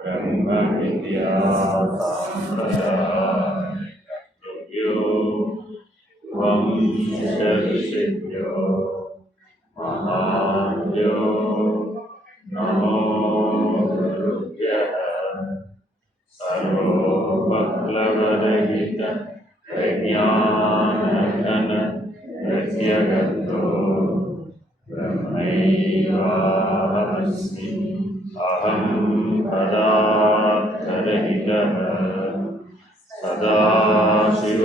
ब्रह्म विद्या संप्रदायो वंशऋषिभ्यो महाभ्यो नमो गुरुभ्यः। सर्वोपप्लवरहित प्रज्ञानघन प्रत्यगतो ब्रह्मैवाहमस्मि। अहं पदार्थरहितः सदाशिवसमारम्भां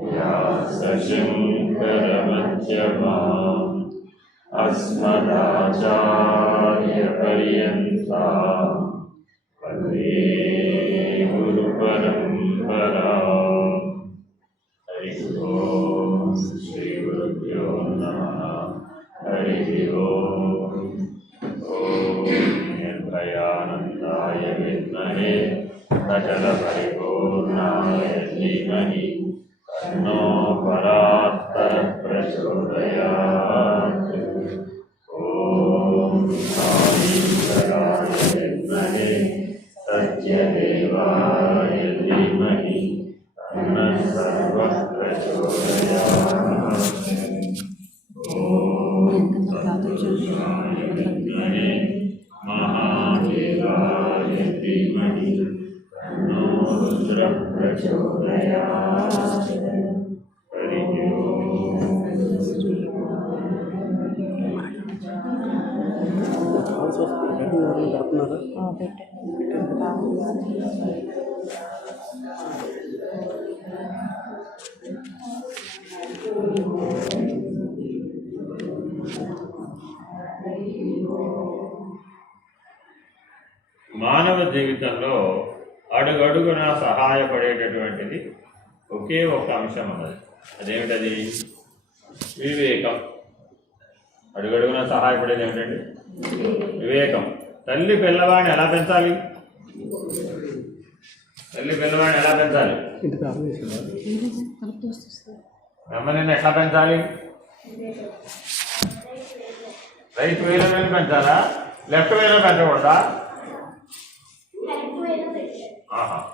व्यासशङ्करमध्यमाम् अस्मदाचार्यपर्यन्तां वन्दे गुरुपरम्पराम्। हरिः ओम् श्रीगुरुभ्यो नमः। हरिः ओम्। निर्भयानन्दाय विद्महे सकलपरिपूर्णाय धीमहि तन्नो परात्परः प्रचोदयात्। ॐ साईश्वराय विद्महे सत्यदेवाय धीमहि तन्नः सर्वः प्रचोदयात्। ॐ तत्पुरुषाय विद्महे महादेवाय धीमहि तन्नो रुद्रः प्रचोदयात्। हरिः ओम्। మానవ జీవితంలో అడుగడుగున సహాయపడేటటువంటిది ఒకే ఒక అంశం అన్నది. అదేమిటది? వివేకం. అడుగడుగున సహాయపడేది ఏమిటండి? వివేకం. తల్లి పిల్లవాడిని ఎలా పెంచాలి? అమ్మని ఎట్లా పెంచాలి? రైట్ వేలో పెంచాలా? లెఫ్ట్ వేలో పెంచకూడదా?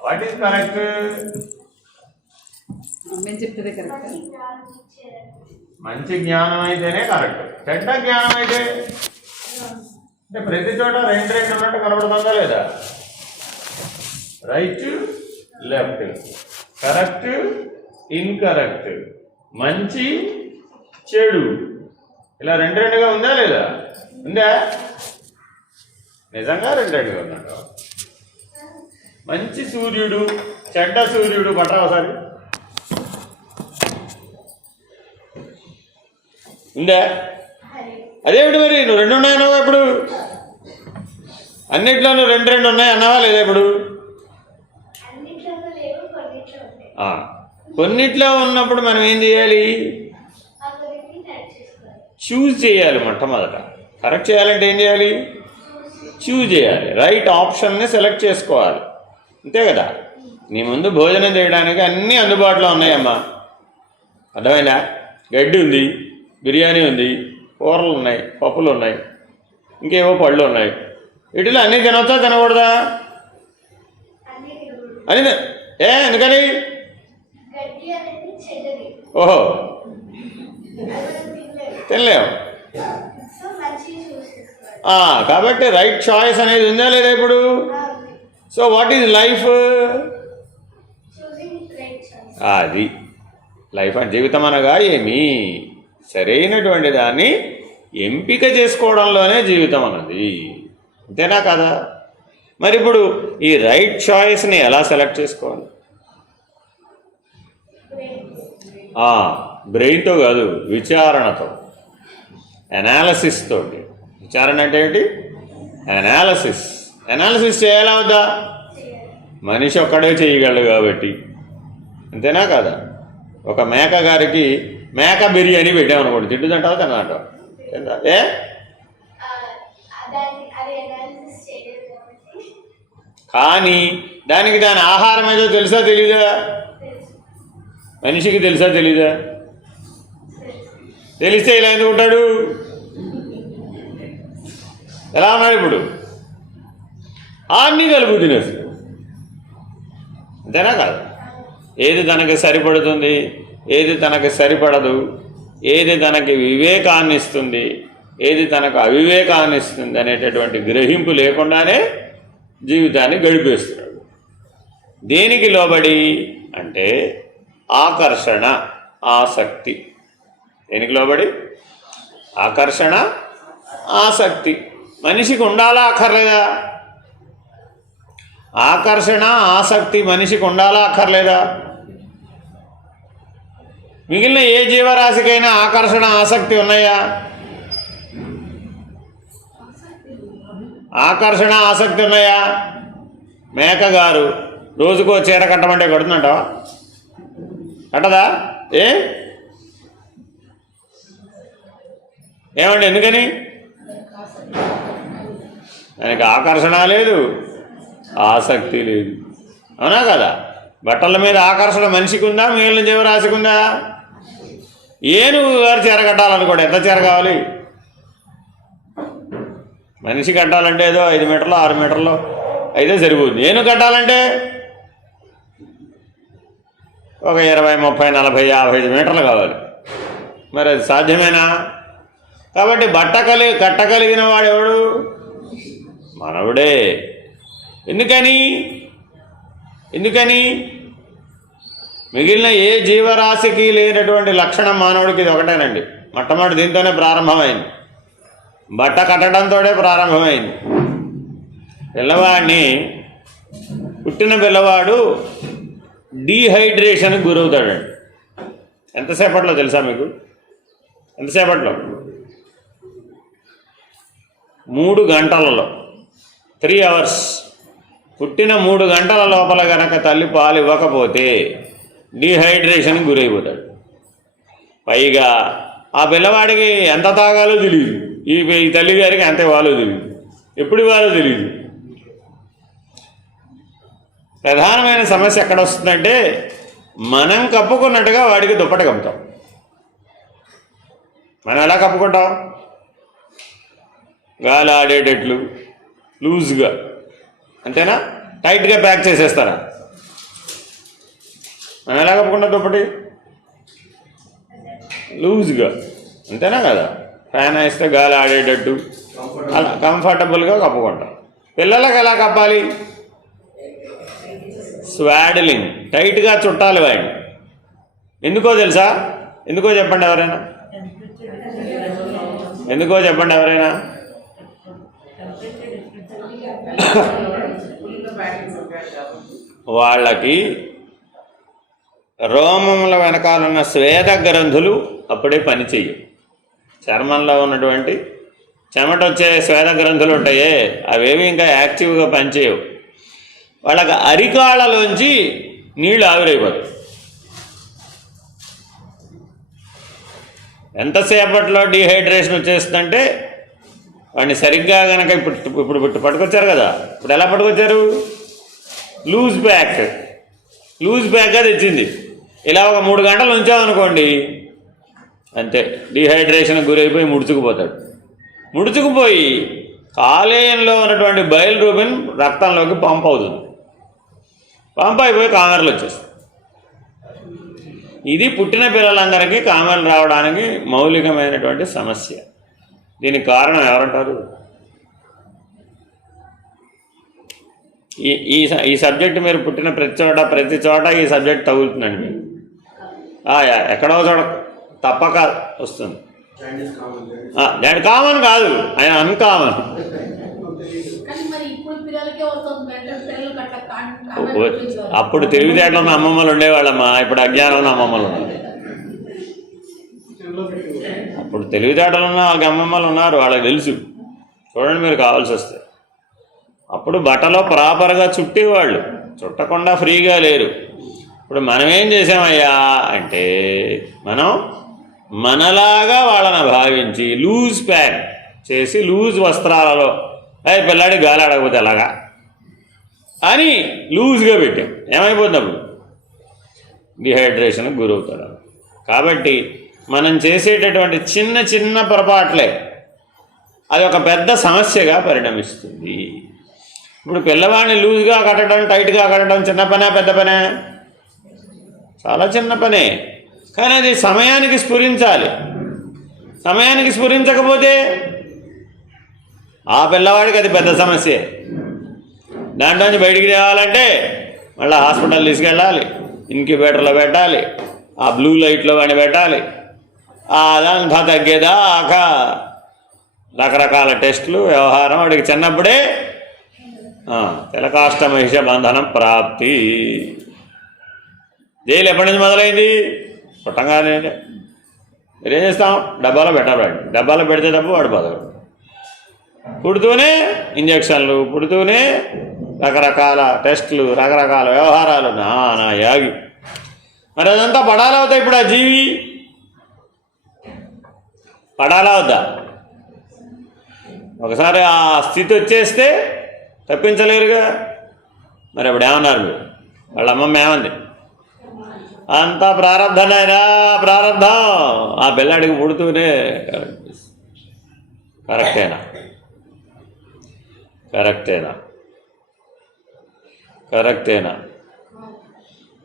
What is correct? మంచి జ్ఞానం అయితేనే కరెక్ట్. చెడ్డ జ్ఞానం అయితే అంటే ప్రతి చోట రెండు ఉన్నట్టు కనబడుతుందా లేదా? రైట్ లెఫ్ట్, కరెక్ట్ ఇన్కరెక్ట్, మంచి చెడు, ఇలా రెండుగా ఉందా లేదా? ఉందా? నిజంగా రెండుగా ఉందంట. మంచి సూర్యుడు చెడ్డ సూర్యుడు పట్టరా ఒకసారి? ఉందా? అదేమిటి మరి నువ్వు రెండు ఉన్నాయన్నావా? ఇప్పుడు అన్నిట్లోనూ రెండు ఉన్నాయి అన్నావా లేదా? ఇప్పుడు కొన్నిట్లో ఉన్నప్పుడు మనం ఏం చేయాలి? చూజ్ చేయాలి. మొట్టమొదట కరెక్ట్ చేయాలంటే ఏం చేయాలి? చూజ్ చేయాలి. రైట్ ఆప్షన్ని సెలెక్ట్ చేసుకోవాలి. అంతే కదా? నీ ముందు భోజనం చేయడానికి అన్నీ అందుబాటులో ఉన్నాయమ్మా. అర్థమైందా? గడ్డి ఉంది, బిర్యానీ ఉంది, కూరలు ఉన్నాయి, పప్పులు ఉన్నాయి, ఇంకేవో పళ్ళు ఉన్నాయి. వీటిలో అన్నీ తినవచ్చా తినకూడదా? అని ఎందుకని? ఓహో తినలేము. కాబట్టి రైట్ చాయిస్ అనేది ఉందా లేదా ఇప్పుడు? So what is life? అది లైఫ్ అంటే జీవితం అనగా ఏమి? సరైనటువంటి దాన్ని ఎంపిక చేసుకోవడంలోనే జీవితం అన్నది. అంతేనా కదా? మరి ఇప్పుడు ఈ రైట్ చాయిస్ని ఎలా సెలెక్ట్ చేసుకోవాలి? బ్రెయిన్తో కాదు, విచారణతో, అనాలసిస్ తోటి. విచారణ అంటే ఏంటి? అనాలసిస్ చేయాలా వద్దా? మనిషి ఒక్కడే చేయగలడు కాబట్టి. అంతేనా కదా? ఒక మేక గారికి మేక బిర్యానీ పెట్టామనుకోండి, తింటుందంటావా తినదంటావా? ఏ కానీ దానికి దాని ఆహారం ఏదో తెలుసా తెలీదా? మనిషికి తెలుసా తెలీదా? తెలిస్తే ఇలా ఎందుకు ఉంటాడు? ఎలా ఉన్నాడు ఇప్పుడు? అన్నీ కలుపు తినేస్తాడు. అంతేనా కాదు? ఏది తనకి సరిపడుతుంది, ఏది తనకి సరిపడదు, ఏది తనకి వివేకాన్ని ఇస్తుంది, ఏది తనకు అవివేకాన్ని ఇస్తుంది అనేటటువంటి గ్రహింపు లేకుండానే జీవితాన్ని గడిపేస్తున్నాడు. దేనికి లోబడి అంటే ఆకర్షణ, ఆసక్తి. దేనికి లోబడి? ఆకర్షణ, ఆసక్తి. మనిషికి ఉండాలా అక్కర్లేదా? ఆకర్షణ, ఆసక్తి మనిషికి ఉండాలా అక్కర్లేదా? మిగిలిన ఏ జీవరాశికైనా ఆకర్షణ, ఆసక్తి ఉన్నాయా? ఆకర్షణ, ఆసక్తి ఉన్నాయా? మేక గారు రోజుకో చీర కట్టమంటే కడుతుందంటావా? కట్టదా? ఏమండి, ఎందుకని? దానికి ఆకర్షణ లేదు, ఆసక్తి లేదు. అవునా కదా? బట్టల మీద ఆకర్షణ మనిషికి ఉందా, మిగిలిన జీవరాశికి ఉందా? ఏనుగు గారు చీర కట్టాలనుకోండి, ఎంత చీర కావాలి? మనిషి కట్టాలంటే ఏదో 5 మీటర్లు 6 మీటర్లు అయితే సరిపోతుంది. ఏనుగు కట్టాలంటే ఒక 20, 30, 40, 55 మీటర్లు కావాలి. మరి అది సాధ్యమేనా? కాబట్టి కట్టగలిగిన వాడెవడు? మనవుడే. ఎందుకని మిగిలిన ఏ జీవరాశికి లేనటువంటి లక్షణం మానవుడికి ఇది ఒకటేనండి. మొట్టమొదటి దీంతోనే ప్రారంభమైంది. బట్ట కట్టడంతో ప్రారంభమైంది. పుట్టిన పిల్లవాడు డీహైడ్రేషన్కి గురవుతాడండి. ఎంతసేపట్లో తెలుసా మీకు? ఎంతసేపట్లో? 3 గంటలలో, 3 hours. పుట్టిన 3 గంటల లోపల గనక తల్లి పాలు ఇవ్వకపోతే డీహైడ్రేషన్కి గురైపోతాడు. పైగా ఆ పిల్లవాడికి ఎంత తాగాలో తెలియదు. ఈ తల్లి గారికి ఎంత ఇవ్వాలో తెలియదు, ఎప్పుడు ఇవ్వాలో తెలియదు. ప్రధానమైన సమస్య ఎక్కడ వస్తుందంటే, మనం కప్పుకున్నట్టుగా వాడికి దుప్పటి కప్పుతాం. మనం ఎలా కప్పుకుంటాం? గాలి ఆడేటట్లు లూజ్గా, అంతేనా? టైట్గా ప్యాక్ చేసేస్తారా? మనం ఎలా కప్పుకుంటాం దుప్పటి? లూజ్గా, అంతేనా కదా? ఫ్యాన్ వేస్తే గాలి ఆడేటట్టు అలా కంఫర్టబుల్గా కప్పుకుంటాం. పిల్లలకు ఎలా కప్పాలి? స్వాడిలింగ్, టైట్గా చుట్టాలి వాడిని. ఎందుకో తెలుసా? ఎందుకో చెప్పండి ఎవరైనా? వాళ్ళకి రోమముల వెనకాలన్న స్వేద గ్రంథులు అప్పుడే పనిచేయవు. చర్మంలో ఉన్నటువంటి చెమట వచ్చే స్వేద గ్రంథులు ఉంటాయే, అవేవి ఇంకా యాక్టివ్గా పనిచేయవు. వాళ్ళకి అరికాళ్ళలోంచి నీళ్ళు ఆవిరైపోతాయి. ఎంతసేపట్లో డీహైడ్రేషన్ వచ్చేస్తుందంటే, వాడిని సరిగ్గా కనుక ఇప్పుడు పట్టుకొచ్చారు కదా, ఇప్పుడు ఎలా పట్టుకొచ్చారు? లూజ్ ప్యాక్గా తెచ్చింది. ఇలా ఒక 3 గంటలు ఉంచామనుకోండి, అంతే, డీహైడ్రేషన్కి గురైపోయి ముడుచుకుపోయి కాలేయంలో ఉన్నటువంటి బైల్రూబిన్ రక్తంలోకి పంప్ అవుతుంది. పంప్ అయిపోయి కామెరలు వచ్చేస్తాయి. ఇది పుట్టిన పిల్లలందరికీ కామెరలు రావడానికి మౌలికమైనటువంటి సమస్య. దీనికి కారణం ఎవరంటారు? ఈ సబ్జెక్ట్ మీరు పుట్టిన ప్రతి చోట ఈ సబ్జెక్ట్ తగులుతుందండి మీకు. ఎక్కడో చోట తప్పక వస్తుంది. దాని కామన్ కాదు, ఆయన అన్కామన్. అప్పుడు తెలివితేటలు ఉన్న అమ్మమ్మలు ఉండేవాళ్ళమ్మా, ఇప్పుడు అజ్ఞానం ఉన్న అమ్మమ్మలు ఉన్నారు. అప్పుడు తెలివితేటలు ఉన్న వాళ్ళకి అమ్మమ్మలు ఉన్నారు, వాళ్ళకి తెలుసు. చూడండి, మీరు కావాల్సి వస్తే. అప్పుడు బట్టలో ప్రాపర్గా చుట్టేవాళ్ళు, చుట్టకుండా ఫ్రీగా లేరు. ఇప్పుడు మనం ఏం చేసామయ్యా అంటే, మనం మనలాగా వాళ్ళని భావించి లూజ్ ప్యాక్ చేసి లూజ్ వస్త్రాలలో పిల్లాడి గాలి ఆడకపోతే ఎలాగా అని లూజ్గా పెట్టాం. ఏమైపోతుంది? అప్పుడు డిహైడ్రేషన్కి గురవుతాడు. కాబట్టి మనం చేసేటటువంటి చిన్న చిన్న పొరపాట్లే అది ఒక పెద్ద సమస్యగా పరిణమిస్తుంది. ఇప్పుడు పిల్లవాడిని లూజ్గా కట్టడం, టైట్గా కట్టడం చిన్న పనే పెద్ద పనే? చాలా చిన్న పనే, కానీ అది సమయానికి స్ఫురించాలి. సమయానికి స్ఫురించకపోతే ఆ పిల్లవాడికి అది పెద్ద సమస్యే. దాంట్లోంచి బయటికి తేవాలంటే మళ్ళీ హాస్పిటల్ తీసుకెళ్ళాలి, ఇంక్యుబేటర్లో పెట్టాలి, ఆ బ్లూ లైట్లో వాడిని పెట్టాలి, అదంతా తగ్గేదాకా రకరకాల టెస్టులు వ్యవహారం. వాడికి చిన్నప్పుడే తిలకాష్టమహిష బంధనం ప్రాప్తి. జైలు ఎప్పటి నుంచి మొదలైంది? పుట్టంగానే. మీరేం చేస్తాం? డబ్బాలో పెట్టాలి. డబ్బాలో పెడితే తప్ప వాడు బతకడు. పుడుతూనే ఇంజక్షన్లు, పుడుతూనే రకరకాల టెస్టులు, రకరకాల వ్యవహారాలు, నా యాగి. మరి అదంతా పడాలా అవుతా? ఇప్పుడు ఆ జీవి పడాలా అవుతా? ఒకసారి ఆ స్థితి వచ్చేస్తే తప్పించలేరుగా. మరి అప్పుడు ఏమన్నారు మీరు? వాళ్ళ అమ్మమ్మ ఏమంది? అంతా ప్రారంధనైనా ప్రారంధం. ఆ పిల్లాడికి పుడుతూనే కరెక్టేనా? కరెక్టేనా? కరెక్టేనా?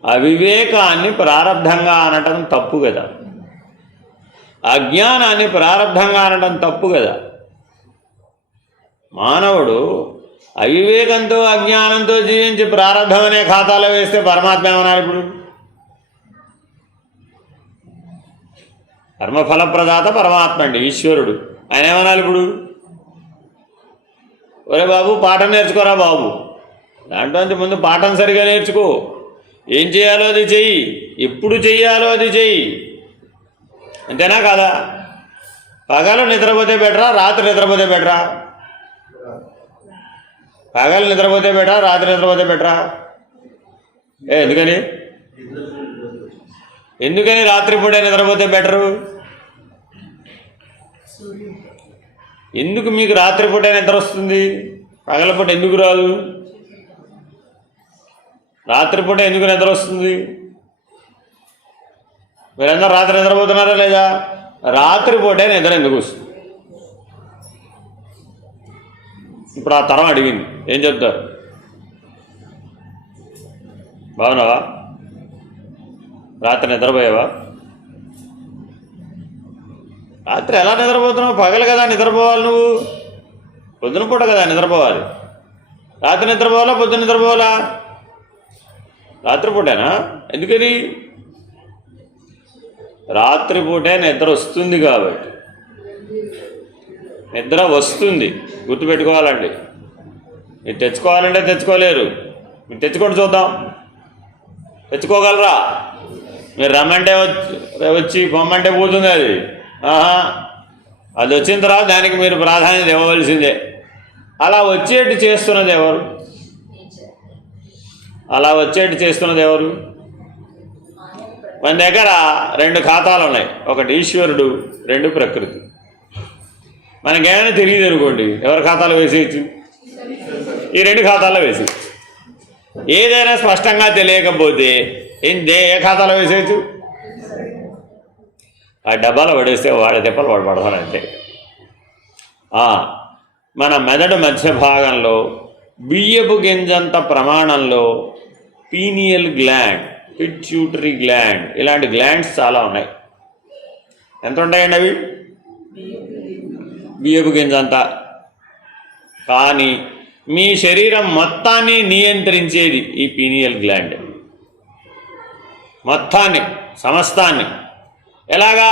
అవివేకాన్ని ప్రారంధంగా అనటం తప్పు కదా. అజ్ఞానాన్ని ప్రారంధంగా అనటం తప్పు కదా. మానవుడు అవివేకంతో అజ్ఞానంతో జీవించి ప్రారంధం అనే ఖాతాలో వేస్తే పరమాత్మ ఏమన్నారు? ఇప్పుడు కర్మఫలప్రదాత పరమాత్మ అండి, ఈశ్వరుడు. ఆయన ఏమనాలి ఇప్పుడు? ఒరే బాబు, పాఠం నేర్చుకోరా బాబు. దాంట్లోంచి ముందు పాఠం సరిగా నేర్చుకో. ఏం చేయాలో అది చెయ్యి, ఎప్పుడు చెయ్యాలో అది చెయ్యి. అంతేనా కాదా? పగలు నిద్రపోతే బెటరా, రాత్రి నిద్రపోతే బెటరా? పగలు నిద్రపోతే బెటరా, రాత్రి నిద్రపోతే బెటరా? ఎందుకని ఎందుకని రాత్రిపూటే నిద్రపోతే బెటరు? ఎందుకు మీకు రాత్రిపూటే నిద్ర వస్తుంది, పగలపూట ఎందుకు రాదు? రాత్రిపూట ఎందుకు నిద్ర వస్తుంది? మీరందరూ రాత్రి నిద్రపోతున్నారా లేదా? రాత్రిపూటే నిద్ర ఎందుకు వస్తుంది? ఇప్పుడు ఆ తరం అడిగింది, ఏం చెప్తారు? బాగున్నావా? రాత్రి నిద్రపోయావా? రాత్రి ఎలా నిద్రపోతున్నావు? పగలు కదా నిద్రపోవాలి నువ్వు, పొద్దున పూట కదా నిద్రపోవాలి. రాత్రి నిద్రపోవాలా, పొద్దున నిద్రపోవాలా? రాత్రిపూటేనా? ఎందుకని? రాత్రిపూటే నిద్ర వస్తుంది కాబట్టి. నిద్ర వస్తుంది, గుర్తుపెట్టుకోవాలండి. మీరు తెచ్చుకోవాలంటే తెచ్చుకోలేరు. మీరు తెచ్చుకోండి చూద్దాం, తెచ్చుకోగలరా? మీరు రమ్మంటే వచ్చి పొమ్మంటే పోతుంది అది. అది వచ్చిన తర్వాత దానికి మీరు ప్రాధాన్యత ఇవ్వవలసిందే. అలా వచ్చేట్టు చేస్తున్నది ఎవరు? అలా వచ్చేట్టు చేస్తున్నది ఎవరు? మన దగ్గర రెండు ఖాతాలు ఉన్నాయి, ఒకటి ఈశ్వరుడు, రెండు ప్రకృతి. మనకేమైనా తెలియదు అనుకోండి, ఎవరి ఖాతాలో వేసేయచ్చు? ఈ రెండు ఖాతాల్లో వేసేయచ్చు. ఏదైనా స్పష్టంగా తెలియకపోతే ఏ ఖాతాలో వేసేయచ్చు? ఆ డబ్బాలో పడేస్తే వాడి దెబ్బలు వాడు పడతాను అంతే. మన మెదడు మధ్య భాగంలో బియ్యపు గింజంత ప్రమాణంలో పీనియల్ గ్లాండ్, పిట్యూటరీ గ్లాండ్, ఇలాంటి గ్లాండ్స్ చాలా ఉన్నాయి. ఎంత ఉంటాయండి అవి? బియ్యపు గింజంతా. కానీ మీ శరీరం మొత్తాన్ని నియంత్రించేది ఈ పీనియల్ గ్లాండ్. మొత్తాన్ని, సమస్తాన్ని. ఎలాగా?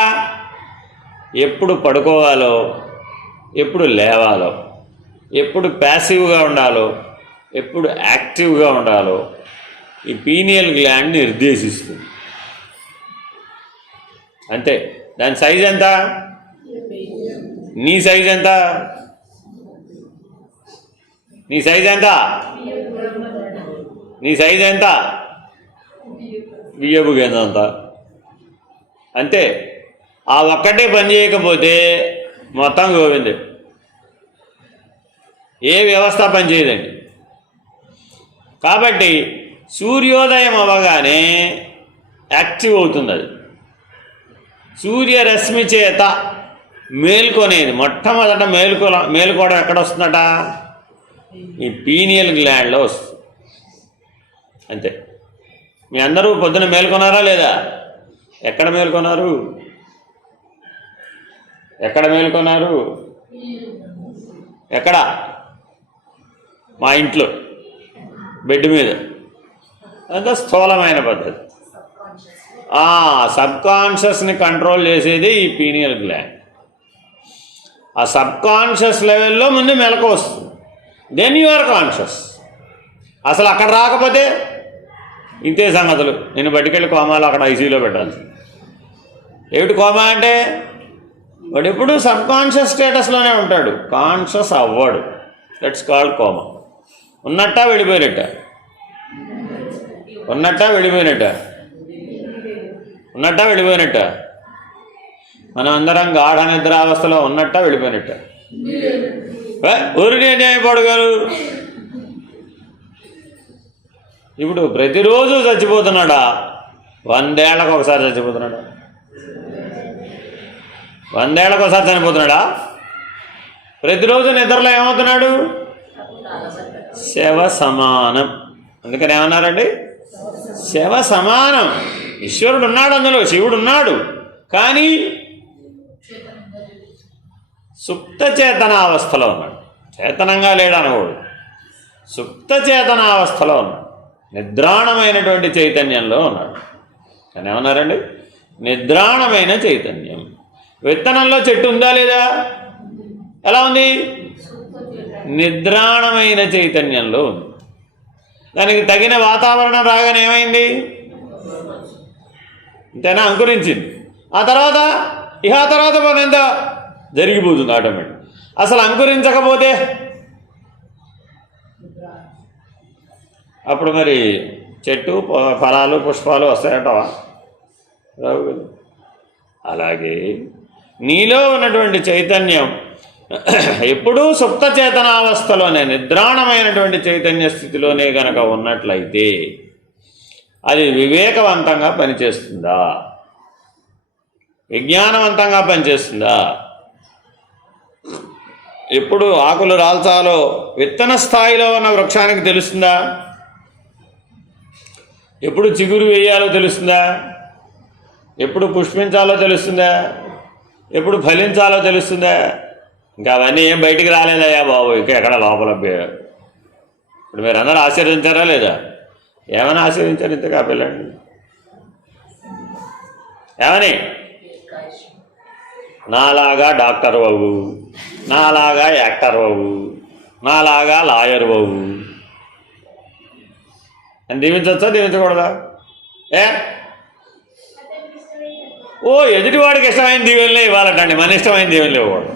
ఎప్పుడు పడుకోవాలో, ఎప్పుడు లేవాలో, ఎప్పుడు ప్యాసివ్గా ఉండాలో, ఎప్పుడు యాక్టివ్గా ఉండాలో ఈ పీనియల్ గ్లాండ్ నిర్దేశిస్తుంది. అంతే. దాని సైజ్ ఎంత? నీ సైజ్ ఎంత? నీ సైజ్ ఎంత? నీ సైజ్ ఎంత? బియ్యపు గింజ అంత. అంతే. ఆ ఒక్కటే పని చేయకపోతే మొత్తం గోవిందే. ఏ వ్యవస్థ పనిచేయదండి. కాబట్టి సూర్యోదయం అవ్వగానే యాక్టివ్ అవుతుంది అది. సూర్యరశ్మి చేత మేల్కొనేది. మొట్టమొదట మేలుకోవడం ఎక్కడ వస్తుందట? ఈ పీనియల్ గ్లాండ్లో వస్తుంది. అంతే. మీ అందరూ పొద్దున మేల్కొన్నారా లేదా? ఎక్కడ మేల్కొన్నారు? ఎక్కడ మేల్కొన్నారు? ఎక్కడ? మా ఇంట్లో బెడ్ మీద. అంత స్థూలమైన పద్ధతి. సబ్కాన్షియస్ని కంట్రోల్ చేసేది ఈ పీనియల్ గ్లాండ్. ఆ సబ్కాన్షియస్ లెవెల్లో ముందు మెలకు వస్తుంది, దెన్ యు ఆర్ కాన్షియస్. అసలు అక్కడ రాకపోతే ఇంతే సంగతులు. నేను బయటికెళ్ళి కోమాలో అక్కడ ఐసీయూలో పెట్టాల్సింది. ఏమిటి కోమా అంటే? వాడు ఎప్పుడు సబ్కాన్షియస్ స్టేటస్లోనే ఉంటాడు, కాన్షియస్ అవ్వడు. That's called coma. ఉన్నట్టా వెళ్ళిపోయినట్ట? ఉన్నట్టా వెళ్ళిపోయినట్ట? ఉన్నట్టా వెళ్ళిపోయినట్ట? మనం అందరం గాఢ నిద్రావస్థలో ఉన్నట్టా వెళ్ళిపోయినట్ట? ఊరిని న్యాయపడగారు. ఇప్పుడు ప్రతిరోజు చచ్చిపోతున్నాడా? 100 ఏళ్ళకు ఒకసారి చచ్చిపోతున్నాడా? 100 ఏళ్ళకు ఒకసారి చనిపోతున్నాడా? ప్రతిరోజు నిద్రలో ఏమవుతున్నాడు? శవ సమానం. అందుకని ఏమన్నారండి? శవ సమానం. ఈశ్వరుడు ఉన్నాడు, అందులో శివుడు ఉన్నాడు, కానీ సుప్త చేతనావస్థలో ఉన్నాడు. చేతనంగా లేడు అనకూడదు. సుప్త చేతనావస్థలో ఉన్నాడు, నిద్రాణమైనటువంటి చైతన్యంలో ఉన్నాడు. కానీ ఏమన్నారండి? నిద్రాణమైన చైతన్యం. విత్తనంలో చెట్టు ఉందా లేదా? ఎలా ఉంది? నిద్రాణమైన చైతన్యంలో ఉంది. దానికి తగిన వాతావరణం రాగానే ఏమైంది? అంతేనా? అంకురించింది. ఆ తర్వాత పని ఎంత జరిగిపోతుంది ఆటోమేటిక్. అసలు అంకురించకపోతే అప్పుడు మరి చెట్టు ఫలాలు పుష్పాలు వస్తాయంటావా? రావు కదా. అలాగే నీలో ఉన్నటువంటి చైతన్యం ఎప్పుడూ సుప్త చేతనావస్థలోనే, నిద్రాణమైనటువంటి చైతన్య స్థితిలోనే గనక ఉన్నట్లయితే అది వివేకవంతంగా పనిచేస్తుందా? విజ్ఞానవంతంగా పనిచేస్తుందా? ఎప్పుడు ఆకులు రాల్చాలో విత్తన స్థాయిలో ఉన్న వృక్షానికి తెలుస్తుందా? ఎప్పుడు చిగురు వేయాలో తెలుస్తుందా? ఎప్పుడు పుష్పించాలో తెలుస్తుందా? ఎప్పుడు ఫలించాలో తెలుస్తుందా? ఇంకా అవన్నీ ఏం బయటికి రాలేదయ్యా బాబు, ఇంకా ఎక్కడ లోపల. ఇప్పుడు మీరు అందరూ ఆశీర్వదించారా లేదా? ఏమైనా ఆశీర్వదించారు ఇంతగా పిల్లండి? ఏమని? నాలాగా డాక్టర్ బాబు, నాలాగా యాక్టర్ బాబు, నాలాగా లాయర్ బాబు అని దీవించవచ్చా, దీవించకూడదా? ఎదుటివాడికి ఇష్టమైన దీవెనలే ఇవ్వాలటండి, మన ఇష్టమైన దీవెనలు ఇవ్వకూడదు.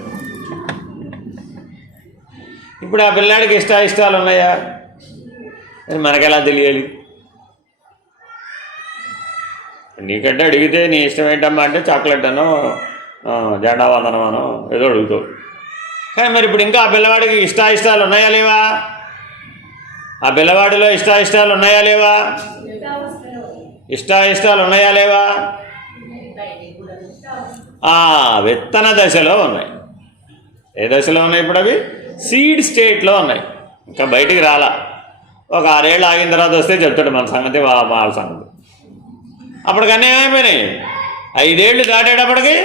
ఇప్పుడు ఆ పిల్లాడికి ఇష్టాలు ఉన్నాయా అని మనకెలా తెలియాలి? నీకంటే అడిగితే నీ ఇష్టం ఏంటమ్మా అంటే చాక్లెట్ అనో జెండా వందనం అనో ఏదో అడుగుతావు. కానీ మరి ఇప్పుడు ఇంకా ఆ పిల్లవాడికి ఇష్టాలు ఉన్నాయా లేవా? ఆ పిల్లవాడిలో ఇష్టాలు ఉన్నాయా లేవా? ఇష్టాలు ఉన్నాయా లేవా? విత్తన దశలో ఉన్నాయి. ఏ దశలో ఉన్నాయి ఇప్పుడు? అవి సీడ్ స్టేట్లో ఉన్నాయి, ఇంకా బయటికి రాలా. ఒక 6 ఏళ్ళు ఆగిన తర్వాత వస్తే చెప్తాడు మన సంగతి, వాళ్ళ సంగతి. అప్పటికన్నీ ఏమైపోయినాయి? 5 ఏళ్ళు దాటేటప్పటికి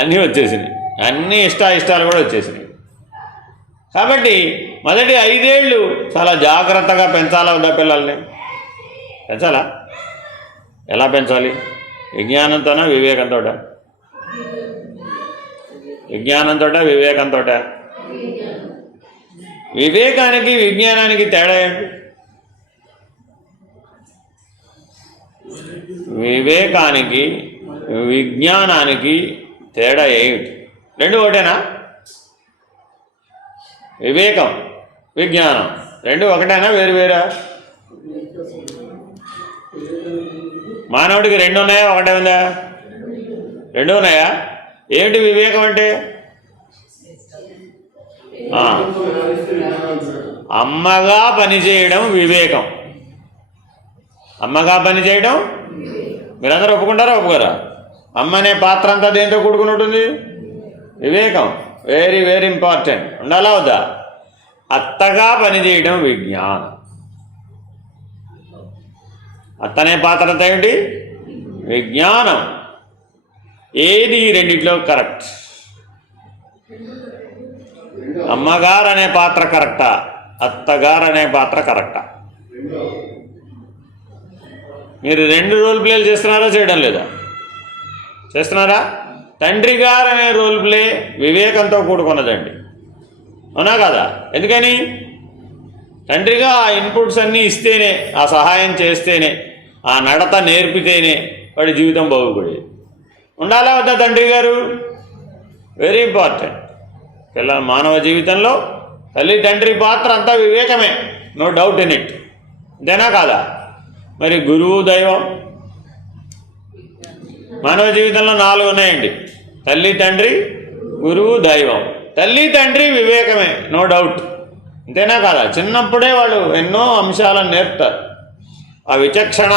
అన్నీ వచ్చేసినాయి, అన్నీ ఇష్టాలు కూడా వచ్చేసినాయి. కాబట్టి మొదటి 5 ఏళ్ళు చాలా జాగ్రత్తగా పెంచాలా వద్దా పిల్లల్ని? పెంచాలా? ఎలా పెంచాలి? విజ్ఞానంతోనా వివేకంతో? విజ్ఞానంతో వివేకంతో? వివేకానికి విజ్ఞానానికి తేడా ఏంటి? వివేకానికి విజ్ఞానానికి తేడా ఏమిటి? రెండు ఒకటేనా? వివేకం విజ్ఞానం రెండు ఒకటేనా, వేరువేరా? మానవుడికి 2 ఉన్నాయా, ఒకటే ఉందా? 2 ఉన్నాయా? ఏమిటి వివేకం అంటే? అమ్మగా పనిచేయడం వివేకం. అమ్మగా పనిచేయడం మీరందరూ ఒప్పుకుంటారా, ఒప్పుకోరా? అమ్మ అనే పాత్ర అంతా దేంతో కూడుకుని ఉంటుంది? వివేకం. Very very important. ఉండాలా వద్దా? అత్తగా పనిచేయడం విజ్ఞానం. అత్తనే పాత్ర అంతా ఏమిటి? విజ్ఞానం. ఏది ఈ రెండిట్లో కరెక్ట్? అమ్మగారు అనే పాత్ర కరెక్టా? అత్తగారు అనే పాత్ర కరెక్టా? మీరు 2 రోల్ ప్లేలు చేస్తున్నారా, చేయడం లేదా? చేస్తున్నారా? తండ్రి గారు అనే రోల్ ప్లే వివేకంతో కూడుకున్నదండి, అవునా కదా? ఎందుకని? తండ్రిగా ఆ ఇన్పుట్స్ అన్నీ ఇస్తేనే, ఆ సహాయం చేస్తేనే, ఆ నడత నేర్పితేనే వాడి జీవితం బాగుపడేది. ఉండాలా వద్దా తండ్రి గారు? Very important. పిల్లల మానవ జీవితంలో తల్లి తండ్రి పాత్ర అంతా వివేకమే, నో డౌట్ ఇన్ ఇట్. అంతేనా కాదా? మరి గురువు దైవం మానవ జీవితంలో 4 ఉన్నాయండి. తల్లి తండ్రి, గురువు, దైవం. తల్లి తండ్రి వివేకమే, నో డౌట్. అంతేనా కాదా? చిన్నప్పుడే వాళ్ళు ఎన్నో అంశాలను నేర్పుతారు. ఆ విచక్షణ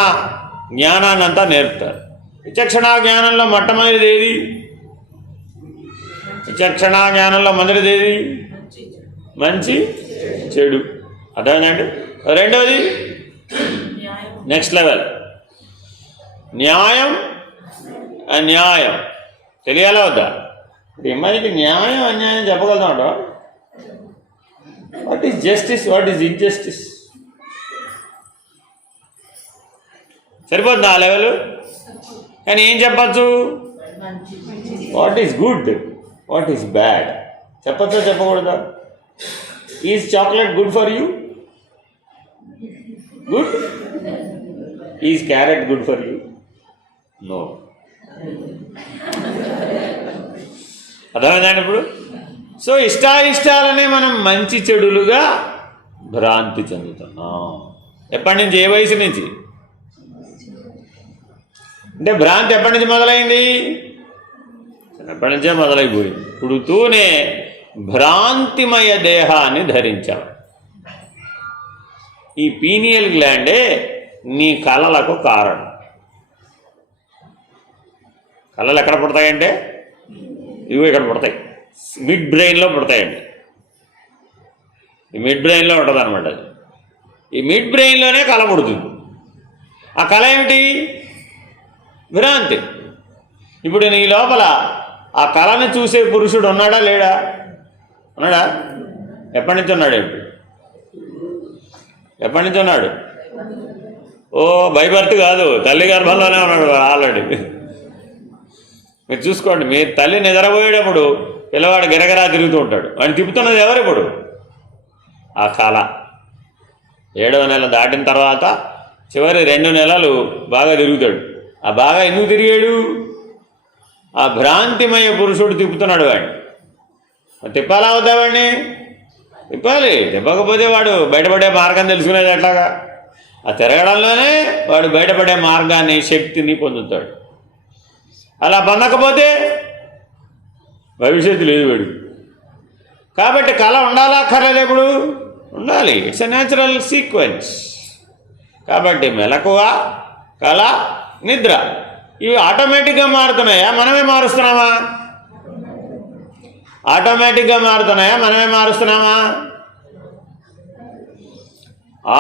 జ్ఞానాన్ని అంతా నేర్పుతారు. విచక్షణ జ్ఞానంలో మొట్టమొదటిది ఏది? విచక్షణ జ్ఞానంలో మొదటిది ఏది? మంచి చెడు. అర్థమైందండి? రెండవది నెక్స్ట్ లెవెల్, న్యాయం అన్యాయం. తెలియాలా వద్దా? ఈ అమ్మాయికి న్యాయం అన్యాయం చెప్పగలుగుతాడు. What is justice, what is injustice? సరిపోతుంది ఆ లెవెల్. కానీ ఏం చెప్పచ్చు? What is good, what is bad చెప్పచ్చా, చెప్పకూడదా? Is chocolate good for you? Good. Is carrot good for you? No. అర్థమైందండి ఇప్పుడు? సో ఇష్టాయిష్టాలనే మనం మంచి చెడులుగా భ్రాంతి చెందుతున్నాం. ఎప్పటి నుంచి? ఏ వయసు నుంచి? అంటే భ్రాంతి ఎప్పటి నుంచి మొదలైంది? ఎప్పటి నుంచే మొదలైపోయింది. పుడుతూనే భ్రాంతిమయ దేహాన్ని ధరించాం. ఈ పీనియల్ గ్లాండే నీ కలలకు కారణం. కళలు ఎక్కడ పుడతాయంటే ఇవి ఇక్కడ పుడతాయి, మిడ్ బ్రెయిన్లో పుడతాయండి. ఈ మిడ్ బ్రెయిన్లో ఉంటుంది అనమాట. అది ఈ మిడ్ బ్రెయిన్లోనే కళ పుడుతుంది. ఆ కళ ఏమిటి? భ్రాంతి. ఇప్పుడు నీ లోపల ఆ కళను చూసే పురుషుడు ఉన్నాడా లేడా? ఉన్నాడా? ఎప్పటి నుంచి ఉన్నాడు? ఎప్పటి నుంచి ఉన్నాడు? ఓ బై బర్త్ కాదు, తల్లి గర్భంలోనే ఉన్నాడు ఆల్రెడీ. మీరు చూసుకోండి, మీ తల్లి నిద్రపోయేటప్పుడు పిల్లవాడు గిరగిరా తిరుగుతూ ఉంటాడు. వాడిని తిప్పుతున్నది ఎవరు? ఇప్పుడు ఆ కళ. 7వ నెల దాటిన తర్వాత చివరి 2 నెలలు బాగా తిరుగుతాడు. ఆ బాగా ఎందుకు తిరిగాడు? ఆ భ్రాంతిమయ పురుషుడు తిప్పుతున్నాడు వాడిని. తిప్పాలా వద్దా వాడిని? తిప్పాలి. తిప్పకపోతే వాడు బయటపడే మార్గం తెలుసుకునేది ఎట్లాగా? ఆ తిరగడంలోనే వాడు బయటపడే మార్గాన్ని, శక్తిని పొందుతాడు. అలా పొందకపోతే భవిష్యత్తు లేదు వాడు. కాబట్టి కళ ఉండాలా అక్కర్లేదు? ఎప్పుడు ఉండాలి. It's a natural sequence. కాబట్టి మెలకువ, కళ, నిద్ర ఇవి ఆటోమేటిక్గా మారుతున్నాయా, మనమే మారుస్తున్నామా? ఆటోమేటిక్గా మారుతున్నాయా, మనమే మారుస్తున్నామా?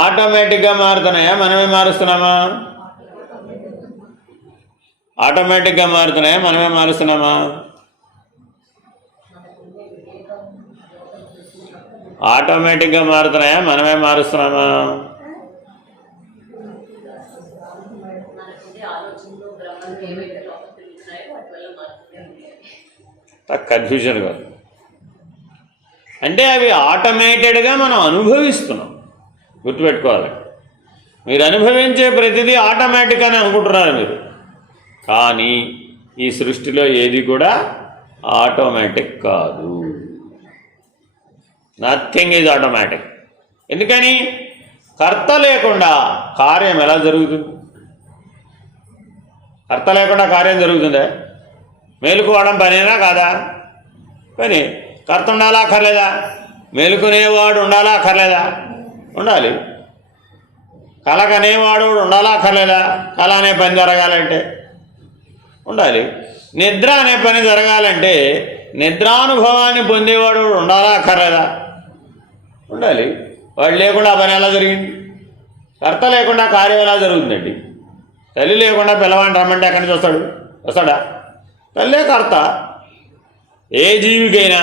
ఆటోమేటిక్గా మారుతున్నాయా, మనమే మారుస్తున్నామా? ఆటోమేటిక్గా మారుతున్నాయా, మనమే మారుస్తున్నామా? ఆటోమేటిక్గా మారుతున్నాయా, మనమే మారుస్తున్నామా? కన్ఫ్యూజన్ కాదు. అంటే అవి ఆటోమేటెడ్గా మనం అనుభవిస్తున్నాం. గుర్తుపెట్టుకోవాలి. మీరు అనుభవించే ప్రతిదీ ఆటోమేటిక్ అని అనుకుంటున్నారు మీరు. కానీ ఈ సృష్టిలో ఏది కూడా ఆటోమేటిక్ కాదు. Nothing is automatic. ఎందుకని? కర్త లేకుండా కార్యం ఎలా జరుగుతుంది? కర్త లేకుండా కార్యం జరుగుతుందా? మేలుకోవడం పనేనా కాదా? పని. కర్త ఉండాలా అక్కర్లేదా? మేలుకునేవాడు ఉండాలా అక్కర్లేదా? ఉండాలి. కళ కనేవాడు ఉండాలా అక్కర్లేదా? కళ అనే పని జరగాలంటే ఉండాలి. నిద్ర అనే పని జరగాలంటే నిద్రానుభవాన్ని పొందేవాడు ఉండాలా అక్కర్లేదా? ఉండాలి. వాడు లేకుండా ఆ పని ఎలా జరిగింది? కర్త లేకుండా కార్యం ఎలా జరుగుతుందండి? తల్లి లేకుండా పిల్లవాడిని రమ్మంటే ఎక్కడి నుంచి వస్తాడు? వస్తాడా? తల్లే కర్త ఏ జీవికైనా,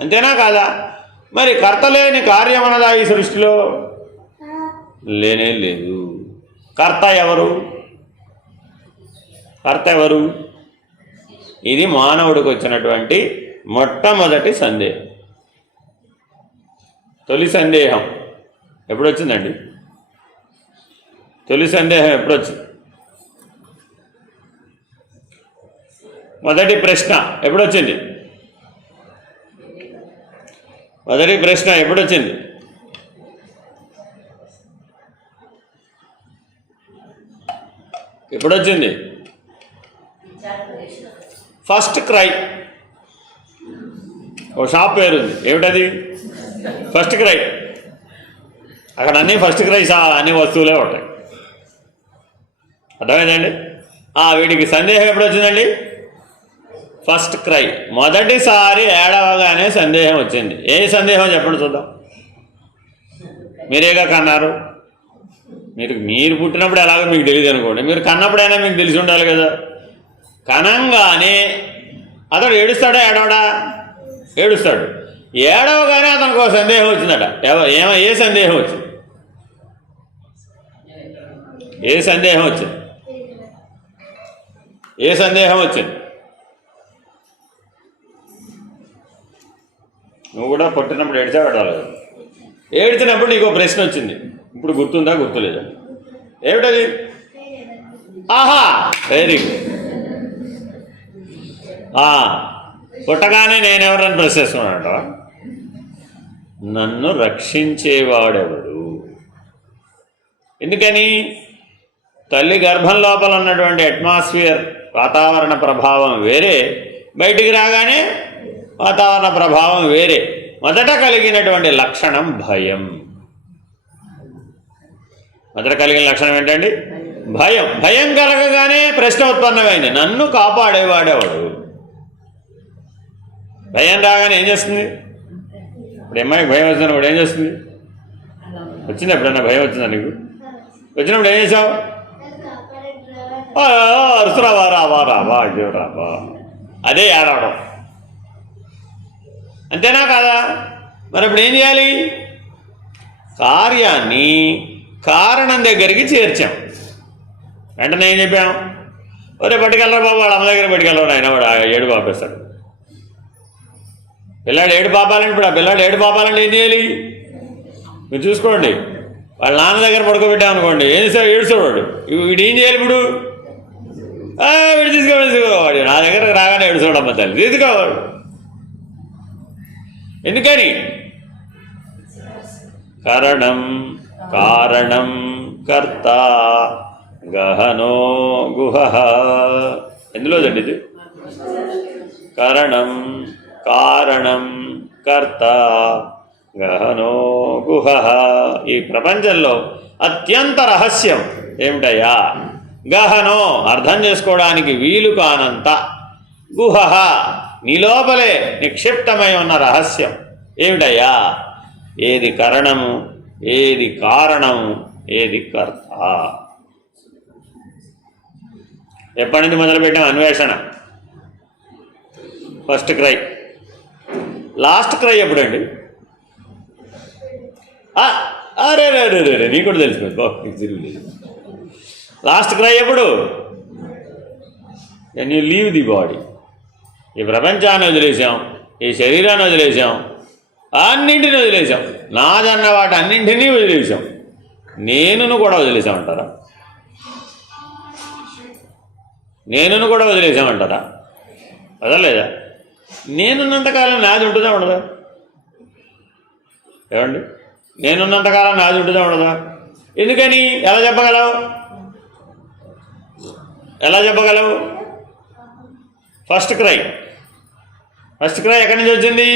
అంతేనా కాదా? మరి కర్త లేని కార్యం అన్నదా ఈ సృష్టిలో? లేనే లేదు. కర్త ఎవరు? కర్త ఎవరు? ఇది మానవుడికి వచ్చినటువంటి మొట్టమొదటి సందేహం. తొలి సందేహం ఎప్పుడొచ్చిందండి? తొలి సందేహం ఎప్పుడొచ్చింది? మొదటి ప్రశ్న ఎప్పుడొచ్చింది? మొదటి ప్రశ్న ఎప్పుడొచ్చింది? ఎప్పుడొచ్చింది? First cry. ఓ షాప్ పేరుంది, ఏమిటది? FirstCry. అక్కడ అన్నీ ఫస్ట్ క్రై అన్ని వస్తువులే ఉంటాయి. అర్థమైందండి? వీడికి సందేహం ఎప్పుడు వచ్చిందండి? First cry. మొదటిసారి ఏడవగానే సందేహం వచ్చింది. ఏ సందేహం చెప్పండి చూద్దాం. మీరేగా కన్నారు. మీరు పుట్టినప్పుడు ఎలాగో మీకు తెలియదు అనుకోండి, మీరు కన్నప్పుడైనా మీకు తెలిసి ఉండాలి కదా. కనంగానే అతడు ఏడుస్తాడా ఏడవడా? ఏడుస్తాడు. ఏడవగానే అతనికి ఒక సందేహం వచ్చిందట. ఏ సందేహం వచ్చింది? ఏ సందేహం వచ్చింది? ఏ సందేహం వచ్చింది? నువ్వు కూడా పుట్టినప్పుడు ఏడ్చాడు. ఏడ్చినప్పుడు నీకు ప్రశ్న వచ్చింది. ఇప్పుడు గుర్తుందా గుర్తులేదా? ఏమిటది? ఆహా, వెరీ గుడ్. పుట్టగానే నేనెవరని ప్రశ్నిస్తున్నానంట. నన్ను రక్షించేవాడెవడు? ఎందుకని? తల్లి గర్భం లోపల ఉన్నటువంటి అట్మాస్ఫియర్, వాతావరణ ప్రభావం వేరే, బయటికి రాగానే వాతావరణ ప్రభావం వేరే. మొదట కలిగినటువంటి లక్షణం భయం. మొదట కలిగిన లక్షణం ఏంటండి? భయం. భయం కలగగానే ప్రశ్న ఉత్పన్నమైంది, నన్ను కాపాడేవాడేవాడు? భయం రాగానే ఏం చేస్తుంది? ఇప్పుడు అమ్మాయికి భయం వచ్చిందని కూడా ఏం చేస్తుంది? వచ్చింది ఎప్పుడన్నా భయం వచ్చిందా నీకు? వచ్చినప్పుడు ఏం చేసావు? అరుసురావా, రావా రావా, అయ్యో రావా, అదే ఏడవడం. అంతేనా కాదా? మరి ఇప్పుడు ఏం చేయాలి? కార్యాన్ని కారణం దగ్గరికి చేర్చాం. వెంటనే ఏం చెప్పాం? ఒరే పట్టుకెళ్ళరా బాబు, వాళ్ళ అమ్మ దగ్గర పట్టుకెళ్ళరు, ఆయన వాడు ఏడు పాపేస్తాడు. పిల్లాడు ఏడు పాపాలంటే ఇప్పుడు ఆ పిల్లాడు ఏడు పాపాలంటే ఏం చేయాలి? మీరు చూసుకోండి. వాళ్ళ నాన్న దగ్గర పడుకోబెట్టామనుకోండి, ఏం చేస్తాడు? ఏడుస్తాడు. వీడు ఏం చేయాలి ఇప్పుడు? వీడు తీసుకోవాడు. నా దగ్గరకు రాగానే ఏడుస్తాడమ్మ తల్లి, తీసుకోవాడు. ఎందుకని? కారణం కర్త గహనో గుహ. ఎందులో దండి ఇది? కారణం కర్త గహనో గుహ. ఈ ప్రపంచంలో అత్యంత రహస్యం ఏమిటయ్యా? గహనో, అర్థం చేసుకోవడానికి వీలు కానంత, గుహ, నీ లోపలే నిక్షిప్తమై ఉన్న రహస్యం ఏమిటయ్యా? ఏది కరణము, ఏది కారణము, ఏది కర్త? ఎప్పటి నుంచి మొదలుపెట్టాం అన్వేషణ? First cry. లాస్ట్ క్రై ఎప్పుడండి? అరే రే రే రే, నీకు కూడా తెలిసిపోయింది బాబు, నీకు తిరుగులేదు. లాస్ట్ క్రై ఎప్పుడు? Can you leave the body. ఈ ప్రపంచాన్ని వదిలేసాం, ఈ శరీరాన్ని వదిలేసాం, అన్నింటినీ వదిలేసాం, నాదన్న వాటి అన్నింటినీ వదిలేసాం, నేనును కూడా వదిలేసామంటారా? నేనును కూడా వదిలేసామంటారా? వదలలేదా? నేనున్నంతకాలం నాది ఉంటుందా ఉండదా? ఏమండి? నేనున్నంతకాలం నాది ఉంటుందా ఉండదా? ఎందుకని? ఎలా చెప్పగలవు? ఫస్ట్ క్రై ఎక్కడి నుంచి వచ్చింది?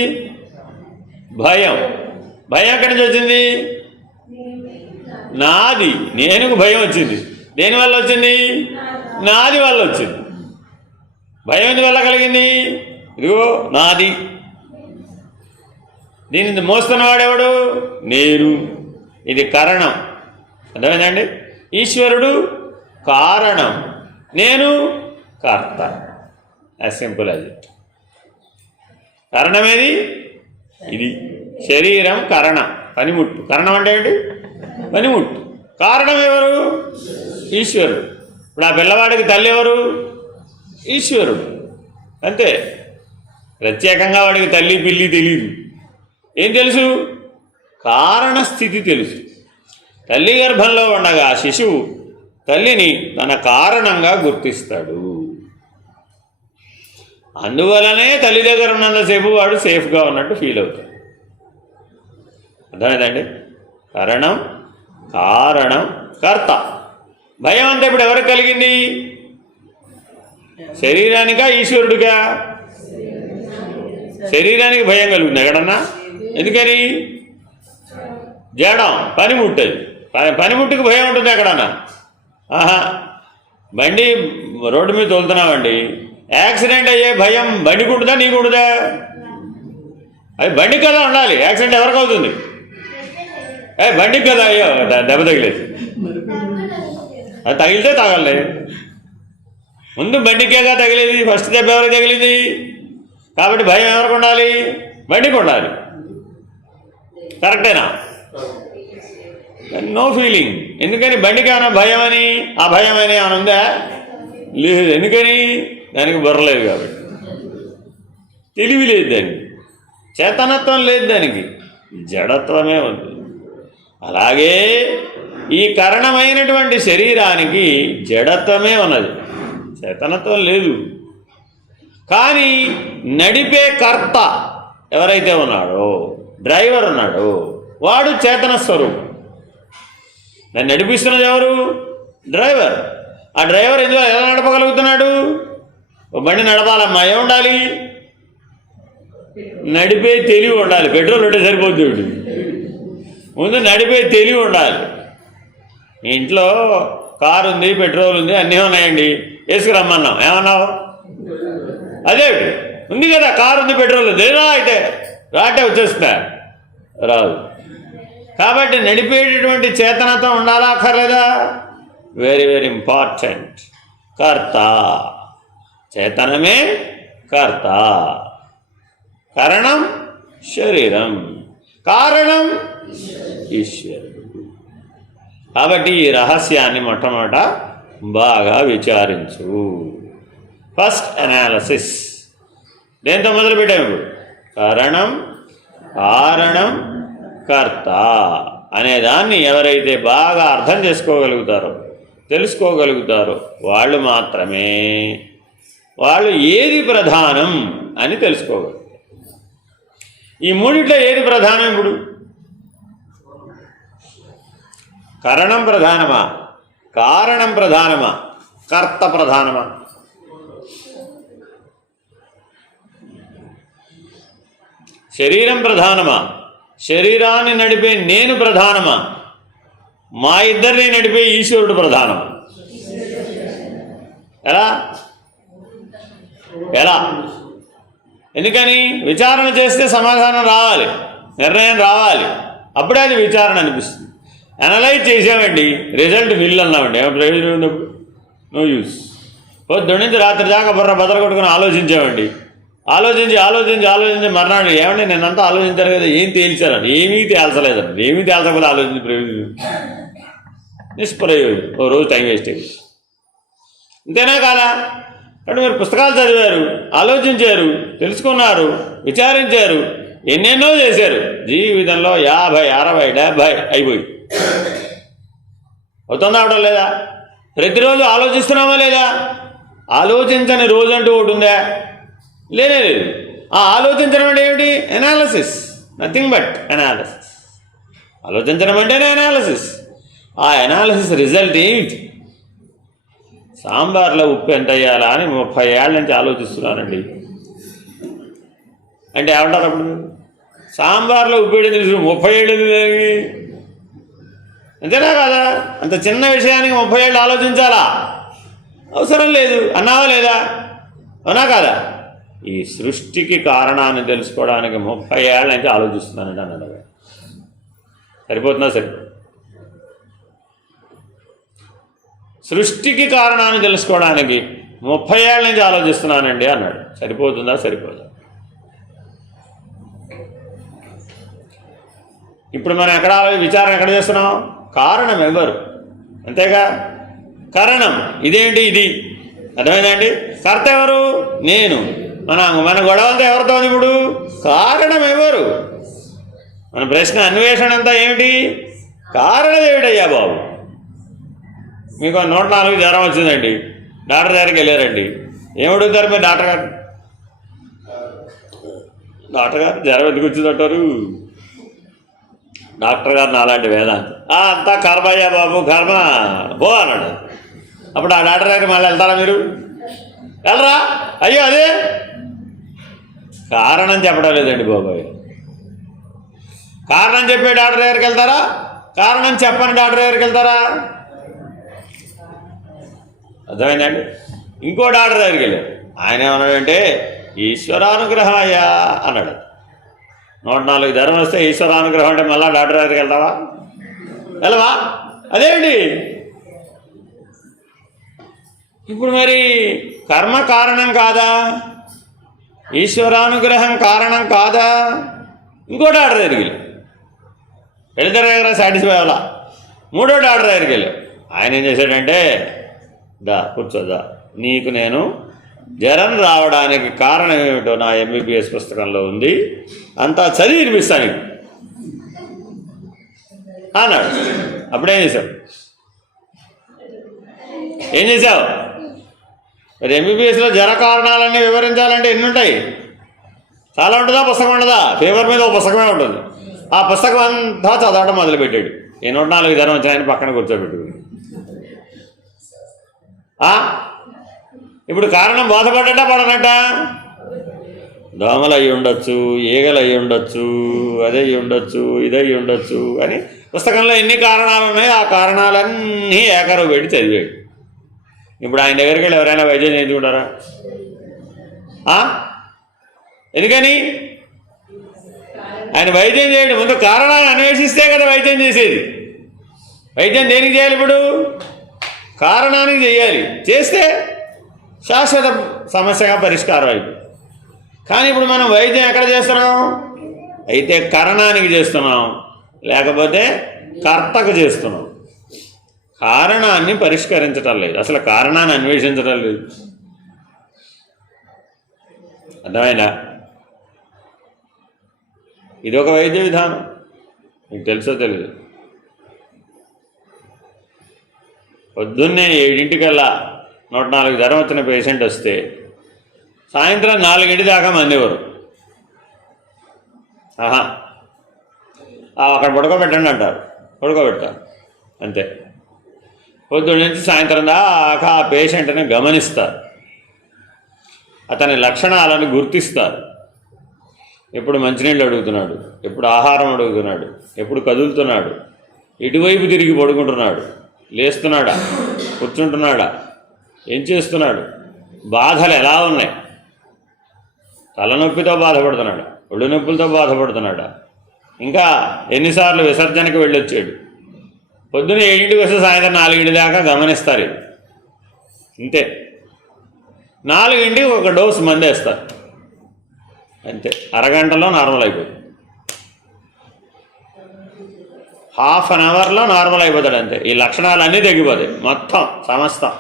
భయం ఎక్కడి నుంచి వచ్చింది? నాది. నేనుకు భయం వచ్చింది. దేనివల్ల వచ్చింది? నాది వల్ల వచ్చింది. భయం ఎందువల్ల కలిగింది? ఇదిగో నాది, దీన్ని మోస్తున్నవాడెవడు? నేను. ఇది కారణం. అర్థమైందండి? ఈశ్వరుడు కారణం, నేను కర్త. యాజ్ సింపుల్ అది. కారణమేది? ఇది. శరీరం కరణం, పనిముట్టు. కరణం అంటే ఏంటి? పనిముట్టు. కారణం ఎవరు? ఈశ్వరుడు. ఇప్పుడు ఆ పిల్లవాడికి తల్లి ఎవరు? ఈశ్వరుడు. అంతే. ప్రత్యేకంగా వాడికి తల్లి పిల్లి తెలియదు. ఏం తెలుసు? కారణస్థితి తెలుసు. తల్లి గర్భంలో ఉండగా శిశువు తల్లిని తన కారణంగా గుర్తిస్తాడు. అందువలనే తల్లి దగ్గర ఉన్నంతసేపు వాడు సేఫ్గా ఉన్నట్టు ఫీల్ అవుతాడు. అర్థమైందండి? కారణం, కారణం, కర్త. భయం అంతా ఇప్పుడు ఎవరికి కలిగింది? శరీరానికా ఈశ్వరుడిగా? శరీరానికి భయం కలుగుతుంది ఎక్కడన్నా. ఎందుకని? జడం, పనిముట్టది. పనిముట్టుకు భయం ఉంటుంది ఎక్కడన్నా? ఆహా. బండి రోడ్డు మీద తోలుతున్నామండి, యాక్సిడెంట్ అయ్యే భయం బండికి ఉంటుందా నీకు ఉంటుందా? అది బండికి కదా ఉండాలి. యాక్సిడెంట్ ఎవరికి అవుతుంది? బండికి కదా. అయ్యో దెబ్బ తగిలేదు, అది తగిలితే తగలలే. ముందు బండికేగా తగిలేది. ఫస్ట్ దెబ్బ ఎవరికి తగిలింది? కాబట్టి భయం ఎవరికి ఉండాలి? బండికి ఉండాలి. కరెక్టేనా? No feeling. ఎందుకని? బండికి ఏమైనా భయం అని, ఆ భయం అని ఏమైనా ఉందా? లేదు. ఎందుకని? దానికి బుర్రలేదు కాబట్టి. తెలివి లేదు దానికి, చేతనత్వం లేదు దానికి, జడత్వమే ఉంది. అలాగే ఈ కారణమైనటువంటి శరీరానికి జడత్వమే ఉన్నది, చేతనత్వం లేదు. కానీ నడిపే కర్త ఎవరైతే ఉన్నాడో, డ్రైవర్ ఉన్నాడో, వాడు చేతన స్వరూపం. దాన్ని నడిపిస్తున్నది ఎవరు? డ్రైవర్. ఆ డ్రైవర్ ఎందువల్ల ఎలా నడపగలుగుతున్నాడు? బండి నడపాలమ్మా, ఏముండాలి? నడిపే తెలివి ఉండాలి. పెట్రోల్ ఉంటే సరిపోతుంది. ముందు నడిపే తెలివి ఉండాలి. మీ ఇంట్లో కారు ఉంది, పెట్రోల్ ఉంది, అన్నీ ఉన్నాయండి, వేసుకురమ్మన్నాం, ఏమన్నావు? అదే ఉంది కదా, కారు ఉంది, పెట్రోల్ ఉంది, లేదా అయితే రాటే వచ్చేస్తా, రాదు. కాబట్టి నడిపేటటువంటి చేతనతో ఉండాలా అక్కర్లేదా? Very very important. కర్త, చేతనమే కర్త. కారణం శరీరం, కారణం ఈశ్వరుడు. కాబట్టి ఈ రహస్యాన్ని మొట్టమొదట బాగా విచారించు. First analysis. దేంతో మొదలుపెట్టాము ఇప్పుడు? కారణం, కారణం, కర్త అనేదాన్ని ఎవరైతే బాగా అర్థం చేసుకోగలుగుతారో, తెలుసుకోగలుగుతారో వాళ్ళు మాత్రమే వాళ్ళు ఏది ప్రధానం అని తెలుసుకోగలుగుతారు. ఈ మూడిట్లో ఏది ప్రధానం? ఇప్పుడు కరణం ప్రధానమా, కారణం ప్రధానమా, కర్త ప్రధానమా? శరీరం ప్రధానమా, శరీరాన్ని నడిపే నేను ప్రధానమా, మా ఇద్దరిని నడిపే ఈశ్వరుడు ప్రధానమా? ఎలా ఎలా? ఎందుకని? విచారణ చేస్తే సమాధానం రావాలి, నిర్ణయం రావాలి, అప్పుడే అది విచారణ అనిపిస్తుంది. అనలైజ్ చేసామండి, రిజల్ట్ నిల్ అన్నామండి, ఏమో ప్రయోజనం ఉన్నప్పుడు? No use. పొద్దున్న నుంచి రాత్రి దాకా బుర్ర బదలు కొట్టుకుని ఆలోచించామండి, ఆలోచించి ఆలోచించి ఆలోచించి మర్నాడు ఏమండి నేనంతా ఆలోచించారు కదా, ఏం తేల్చారని? ఏమీ తేల్చలేదండి. ఏమీ తేల్చకపోతే ఆలోచించి ప్రయోజనం నిష్ప్రయోజనం, ఓ రోజు టైం వేస్ట్ అయ్యింది. అంతేనా కాదా? కాబట్టి మీరు పుస్తకాలు చదివారు, ఆలోచించారు, తెలుసుకున్నారు, విచారించారు, ఎన్నెన్నో చేశారు. జీవితంలో 50, 60, 70 అయిపోయి అవుతుందా అవడం లేదా? ప్రతిరోజు ఆలోచిస్తున్నామా లేదా? ఆలోచించని రోజు అంటూ ఒకటి ఉందా? లేనే లేదు. ఆ ఆలోచించడం అంటే ఏమిటి? Analysis, nothing but analysis. ఆలోచించడం అంటేనే ఎనాలిసిస్. ఆ ఎనాలిసిస్ రిజల్ట్ ఏమిటి? సాంబార్లో ఉప్పు ఎంత వేయాలా అని 30 ఏళ్ళ నుంచి ఆలోచిస్తున్నానండి అంటే ఏమంటారు అప్పుడు? సాంబార్లో ఉప్పు వేయడం తెలుసు, 30 ఏళ్ళు అంతేనా కాదా? అంత చిన్న విషయానికి 30 ఏళ్ళు ఆలోచించాలా? అవసరం లేదు. అన్నావా లేదా? అవునా కాదా? ఈ సృష్టికి కారణాన్ని తెలుసుకోవడానికి 30 ఏళ్ళ నుంచి ఆలోచిస్తున్నానండి అన్నాడు. సరిపోతుందా? సృష్టికి కారణాన్ని తెలుసుకోవడానికి 30 ఏళ్ళ నుంచి ఆలోచిస్తున్నానండి అన్నాడు. సరిపోతుందా? సరిపోదా? ఇప్పుడు మనం విచారం ఎక్కడ చేస్తున్నాం? కారణం ఎవరు? అంతేగా, కారణం ఇదేంటి, ఇది అర్థమైందండి. కర్త ఎవరు? నేను. మన గొడవంతా ఎవరితో? ఇప్పుడు కారణం ఎవరు? మన ప్రశ్న అన్వేషణ అంతా ఏమిటి? కారణం ఏమిటయ్యా బాబు? మీకు 104 జ్వరం వచ్చిందండి, డాక్టర్ దగ్గరికి వెళ్ళారండి. ఏమడుగుతారు మీరు డాక్టర్ గారు? జ్వరం ఎందుకు వచ్చిందంటారు? డాక్టర్ గారు నాలాంటి వేదాంతి, అంతా కర్మ అయ్యా బాబు, కర్మ పో అన్నాడు. అప్పుడు ఆ డాక్టర్ దగ్గరికి మళ్ళీ వెళ్తారా మీరు? వెళ్ళరా? అయ్యో అదే కారణం చెప్పడం లేదండి బాబాయ్. కారణం చెప్పే డాక్టర్ దగ్గరికి వెళ్తారా? కారణం చెప్పని డాక్టర్ దగ్గరికి వెళ్తారా? అర్థమైందండి. ఇంకో డాక్టర్ దగ్గరికి వెళ్ళారు. ఆయన ఏమన్నాడంటే ఈశ్వరానుగ్రహం అయ్యా అన్నాడు. 104 జ్వరం వస్తే ఈశ్వరానుగ్రహం అంటే మళ్ళీ డాక్టర్ దగ్గరికి వెళ్తావా? వెళ్ళవా? అదేంటి? ఇప్పుడు మరి కర్మ కారణం కాదా? ఈశ్వరానుగ్రహం కారణం కాదా? ఇంకో డాక్టర్ దగ్గరికి వెళ్తే దగ్గర సాటిస్ఫై అవ్వాలా. మూడో డాక్టర్ దగ్గరికి వెళ్ళావు. ఆయన ఏం చేశాడంటే, కూర్చోదా, నీకు నేను జ్వరం రావడానికి కారణం ఏమిటో నా MBBS పుస్తకంలో ఉంది, అంతా చదివి వినిపిస్తాను అన్నాడు. అప్పుడేం చేశావు? మరి MBBSలో జ్వర కారణాలన్నీ వివరించాలంటే ఎన్ని ఉంటాయి? చాలా ఉంటుందా? పుస్తకం ఉండదా? పేపర్ మీద ఒక పుస్తకమే ఉంటుంది. ఆ పుస్తకం అంతా చదవడం మొదలుపెట్టాడు. ఈ 104 జ్వరం వచ్చినాయని పక్కన కూర్చోబెట్టు. ఇప్పుడు కారణం బాధపడ్డట పడనట? దోమలు అయ్యి ఉండొచ్చు, ఈగలు అయ్యి ఉండొచ్చు, అదే అయ్యి ఉండొచ్చు, ఇదయ్యి ఉండొచ్చు అని పుస్తకంలో ఎన్ని కారణాలు ఉన్నాయో ఆ కారణాలన్నీ ఏకరువు పెట్టి చదివాడు. ఇప్పుడు ఆయన దగ్గరికి వెళ్ళి ఎవరైనా వైద్యం చేయించుకుంటారా? ఎందుకని? ఆయన వైద్యం చేయడం ముందు కారణాన్ని అన్వేషిస్తే కదా వైద్యం చేసేది. వైద్యం దేనికి చేయాలి? ఇప్పుడు కారణానికి చేయాలి. చేస్తే శాశ్వత సమస్యగా పరిష్కారం అయిపోయింది. కానీ ఇప్పుడు మనం వైద్యం ఎక్కడ చేస్తున్నాం? అయితే కారణానికి చేస్తున్నాం, లేకపోతే కర్తకు చేస్తున్నాం. కారణాన్ని పరిష్కరించటం లేదు, అసలు కారణాన్ని అన్వేషించడం లేదు. అర్థమైనా? ఇదొక వైద్య విధానం. మీకు తెలుసో తెలీదు. పొద్దున్నే 7 104 జ్వరం వచ్చిన పేషెంట్ వస్తే సాయంత్రం 4 దాకా మందేవారు. అక్కడ పడుకోబెట్టండి అంటారు, పడుకోబెడతారు అంతే. పొద్దున్న నుంచి సాయంత్రం దాకా ఆ పేషెంట్ని గమనిస్తారు, అతని లక్షణాలను గుర్తిస్తారు. ఎప్పుడు మంచినీళ్ళు అడుగుతున్నాడు, ఎప్పుడు ఆహారం అడుగుతున్నాడు, ఎప్పుడు కదులుతున్నాడు, ఎటువైపు తిరిగి పడుకుంటున్నాడు, లేస్తున్నాడా, కూర్చుంటున్నాడా, ఏం చేస్తున్నాడు, బాధలు ఎలా ఉన్నాయి, తలనొప్పితో బాధపడుతున్నాడా, ఒళ్ళు నొప్పులతో బాధపడుతున్నాడా, ఇంకా ఎన్నిసార్లు విసర్జనకు వెళ్ళొచ్చాడు. పొద్దున్న 7 వస్తే సాయంత్రం 4 దాకా గమనిస్తారు. ఇది అంతే. 4 ఒక డోసు మందేస్తారు అంతే. అరగంటలో నార్మల్ అయిపోతుంది, ½ అన్ అవర్లో నార్మల్ అయిపోతాడు అంతే. ఈ లక్షణాలన్నీ తగ్గిపోతాయి మొత్తం సమస్తం.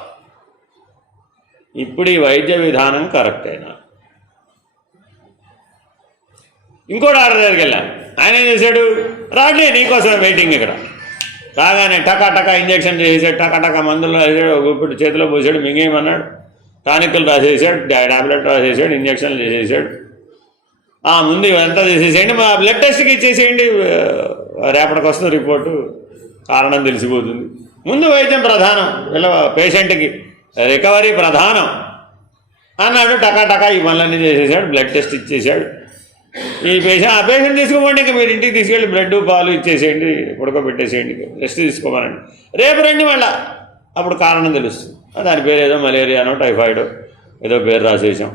ఇప్పుడు ఈ వైద్య విధానం కరెక్టేనా? ఇంకో డాక్టర్ దగ్గరికి వెళ్ళాను. ఆయన ఏం చేశాడు? రాడ్లే నీకోసం వెయిటింగ్. ఇక్కడ రాగానే టకా ఇంజక్షన్ చేసేసాడు, టకా మందులు రాసేసాడు, గుప్పిడు చేతిలో పోసాడు, మింగేయమన్నాడు, టానిక్లు రాసేసాడు, టాబ్లెట్ రాసేసాడు, ఇంజక్షన్లు చేసేసాడు. ముందు ఇవంతా చేసేసేయండి, మా బ్లడ్ టెస్ట్కి ఇచ్చేసేయండి, రేపటికి వస్తుంది రిపోర్టు, కారణం తెలిసిపోతుంది. ముందు వైద్యం ప్రధానం, వీళ్ళ పేషెంట్కి రికవరీ ప్రధానం అన్నాడు. టకా ఈ పనులన్నీ చేసేసాడు, బ్లడ్ టెస్ట్ ఇచ్చేసాడు. ఈ పేషెంట్ తీసుకోమండి, ఇంకా మీరు ఇంటికి తీసుకెళ్ళి బ్లడ్ పాలు ఇచ్చేసేయండి, పడుకోబెట్టేసేయండి, రెస్ట్ తీసుకోమనండి, రేపు రండి మళ్ళా, అప్పుడు కారణం తెలుస్తుంది. దాని పేరు ఏదో మలేరియానో టైఫాయిడో ఏదో పేరు రాసేసాం,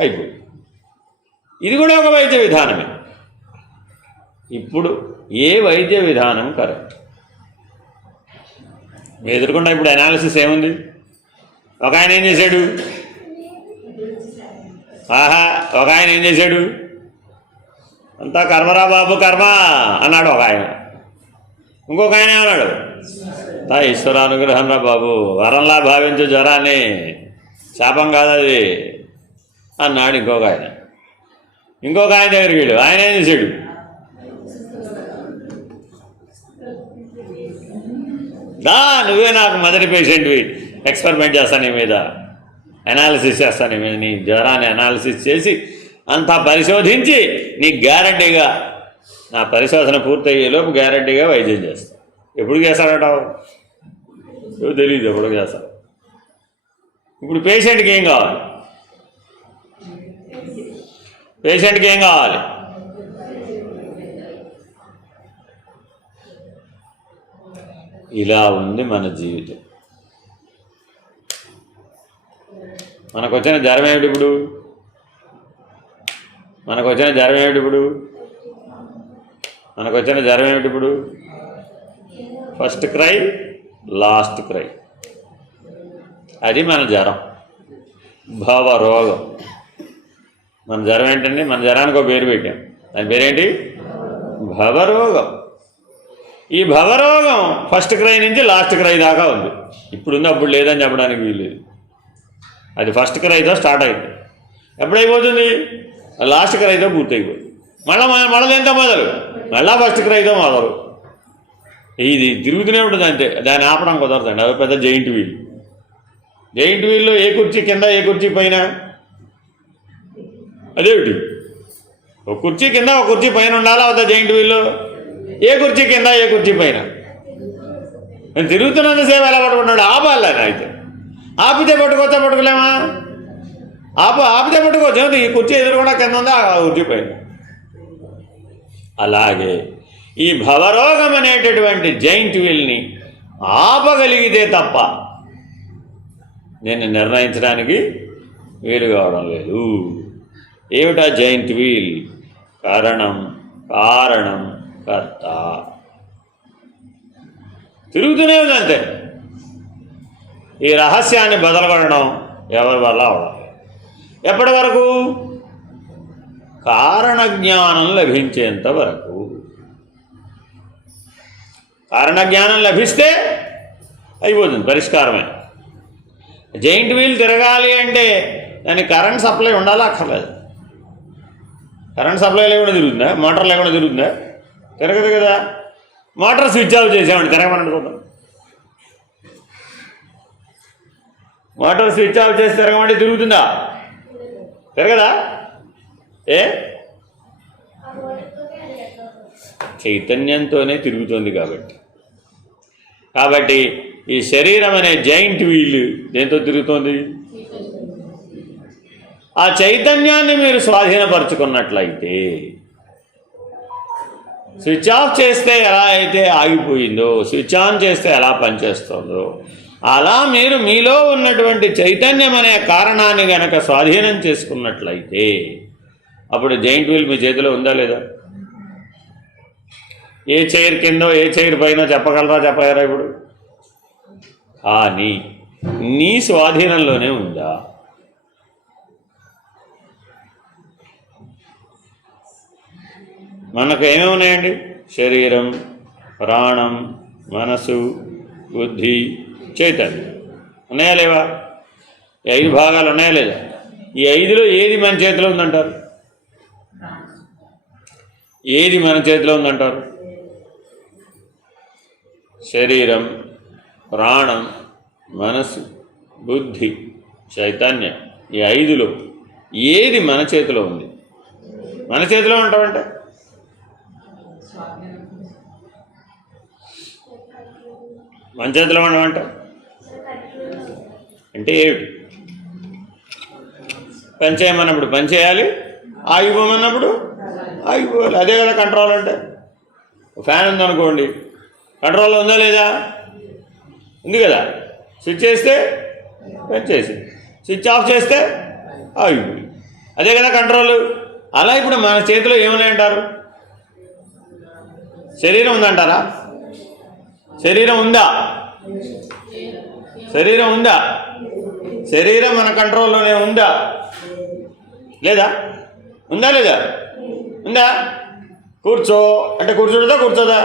అయిపోయింది. ఇది కూడా ఒక వైద్య విధానమే. ఇప్పుడు ఏ వైద్య విధానం కరెక్ట్? మీ ఎదురుకుండా ఇప్పుడు అనాలిసిస్ ఏముంది? ఒక ఆయన ఏం చేశాడు, ఒక ఆయన ఏం చేశాడు, అంతా కర్మరా బాబు కర్మ అన్నాడు ఒక ఆయన. ఇంకొక ఆయన ఏమన్నాడు, ఈశ్వరానుగ్రహం రా బాబు, వరంలా భావించు జ్వరాన్ని, శాపం కాదది అన్నాడు ఇంకొక ఆయన. ఇంకొక ఆయన దగ్గరికి వెళ్ళు, ఆయన ఏం చేశాడు, నువ్వే నాకు మొదటి పేషెంట్వి, ఎక్స్పెరిమెంట్ చేస్తాను నీ మీద, అనాలిసిస్ చేస్తాను నీ మీద, నీ జ్వరాన్ని అనాలిసిస్ చేసి అంతా పరిశోధించి నీకు గ్యారంటీగా నా పరిశోధన పూర్తయ్యేలోపు గ్యారంటీగా వైద్యం చేస్తాను. ఎప్పుడు చేస్తాడటావు తెలియదు, ఎప్పుడు చేస్తాడు. ఇప్పుడు పేషెంట్కి ఏం కావాలి? పేషెంట్కి ఏం కావాలి? ఇలా ఉంది మన జీవితం. మనకు వచ్చిన జ్వరం ఏమిటి ఇప్పుడు? మనకు వచ్చిన జ్వరం ఏమిటి ఇప్పుడు? First cry, last cry. అది మన జ్వరం, భవరోగం. మన జ్వరం ఏంటండి? మన జ్వరానికి ఒక పేరు పెట్టాం, దాని పేరేంటి? భవరోగం. ఈ భవరోగం ఫస్ట్ క్రై నుంచి లాస్ట్ క్రై దాకా ఉంది. ఇప్పుడుంది, అప్పుడు లేదని చెప్పడానికి వీల్లేదు. అది ఫస్ట్ క్రైతో స్టార్ట్ అయింది, ఎప్పుడైపోతుంది? లాస్ట్ క్రైతో పూర్తయిపోతుంది. మళ్ళీ ఎంత మొదలు? మళ్ళా ఫస్ట్ క్రైతో మొదలు. ఇది తిరుగుతూనే ఉంటుంది అంతే, దాన్ని ఆపడం కుదరదండి. అది పెద్ద జైంట్ వీల్. జైంట్ వీల్లో ఏ కుర్చీ కింద ఏ కుర్చీ పైన, అదేమిటి? ఒక కుర్చీ కింద ఒక కుర్చీ పైన ఉండాలా వద్ద జైంట్ వీల్లో? ఏ కుర్చీ కింద ఏ కుర్చీ పైన? నేను తిరుగుతున్నంతసేపు ఎలా పట్టుకున్నాడు? ఆపాలి. అయితే ఆపితే పట్టుకోవచ్చా, పట్టుకోలేమా? ఆపితే పట్టుకోవచ్చు. ఈ కుర్చీ ఎదురుకుండా కింద ఉందా, ఆ కుర్చీ పైన. అలాగే ఈ భవరోగం అనేటటువంటి జైంట్ వీల్ని ఆపగలిగితే తప్ప నేను నిర్ణయించడానికి వీలు కావడం లేదు. ఏమిటా జైంట్ వీల్? కారణం, కర్త. తిరుగుతూనే ఉంది అంతే. ఈ రహస్యాన్ని బదలగొట్టడం ఎవరి వల్ల అవడం? ఎప్పటి వరకు? కారణ జ్ఞానం లభించేంత వరకు. కారణ జ్ఞానం లభిస్తే అయిపోతుంది, పరిష్కారమే. జైంట్ వీల్ తిరగాలి అంటే దానికి కరెంట్ సప్లై ఉండాలా, అక్కర్లేదు? కరెంట్ సప్లై లేకుండా తిరుగుతుందా? మోటార్ లేకుండా తిరుగుతుందా? తిరగదు కదా. మోటార్ స్విచ్ ఆఫ్ చేసామండి, తిరగమని చూద్దాం. మోటార్ స్విచ్ ఆఫ్ చేసి తిరగమంటే తిరుగుతుందా? తిరగదా? చైతన్యంతోనే తిరుగుతుంది కాబట్టి ఈ శరీరం అనే జైంట్ వీల్ దేంతో తిరుగుతోంది? ఆ చైతన్యాన్ని మీరు స్వాధీనపరుచుకున్నట్లయితే, స్విచ్ ఆఫ్ చేస్తే ఎలా అయితే ఆగిపోయిందో, స్విచ్ ఆన్ చేస్తే ఎలా పనిచేస్తుందో, అలా మీరు మీలో ఉన్నటువంటి చైతన్యం అనే కారణాన్ని గనక స్వాధీనం చేసుకున్నట్లయితే అప్పుడు జైంట్ వీల్ మీ చేతిలో ఉందా లేదా? ఏ చైర్ కిందో ఏ చైర్ పైన చెప్పగలరా ఇప్పుడు? కానీ నీ స్వాధీనంలోనే ఉందా? మనకు ఏమేమి ఉన్నాయండి? శరీరం, ప్రాణం, మనసు, బుద్ధి, చైతన్యం ఉన్నాయా లేవా? ఈ 5 భాగాలు ఉన్నాయా లేదా? ఈ 5లో ఏది మన చేతిలో ఉందంటారు? ఏది మన చేతిలో ఉందంటారు? శరీరం, ప్రాణం, మనసు, బుద్ధి, చైతన్యం. ఈ 5లో ఏది మన చేతిలో ఉంది? మన చేతిలో ఉంటామంటే మన చేతిలో ఉండమంట అంటే ఏమిటి? పని చేయమన్నప్పుడు పని చేయాలి, ఆగిపోమన్నప్పుడు ఆగిపోవాలి. అదే కదా కంట్రోల్ అంటే. ఫ్యాన్ ఉందనుకోండి, కంట్రోల్లో ఉందా లేదా? ఉంది కదా. స్విచ్ చేస్తే పని చేసి, స్విచ్ ఆఫ్ చేస్తే ఆగిపోయి. అదే కదా కంట్రోల్. అలా ఇప్పుడు మన చేతిలో ఏమన్నాయంటారు? శరీరం ఉందంటారా? శరీరం ఉందా? శరీరం ఉందా? శరీరం మన కంట్రోల్లోనే ఉందా లేదా? ఉందా లేదా? ఉందా? కూర్చో అంటే కూర్చుంటుందా కూర్చోదా?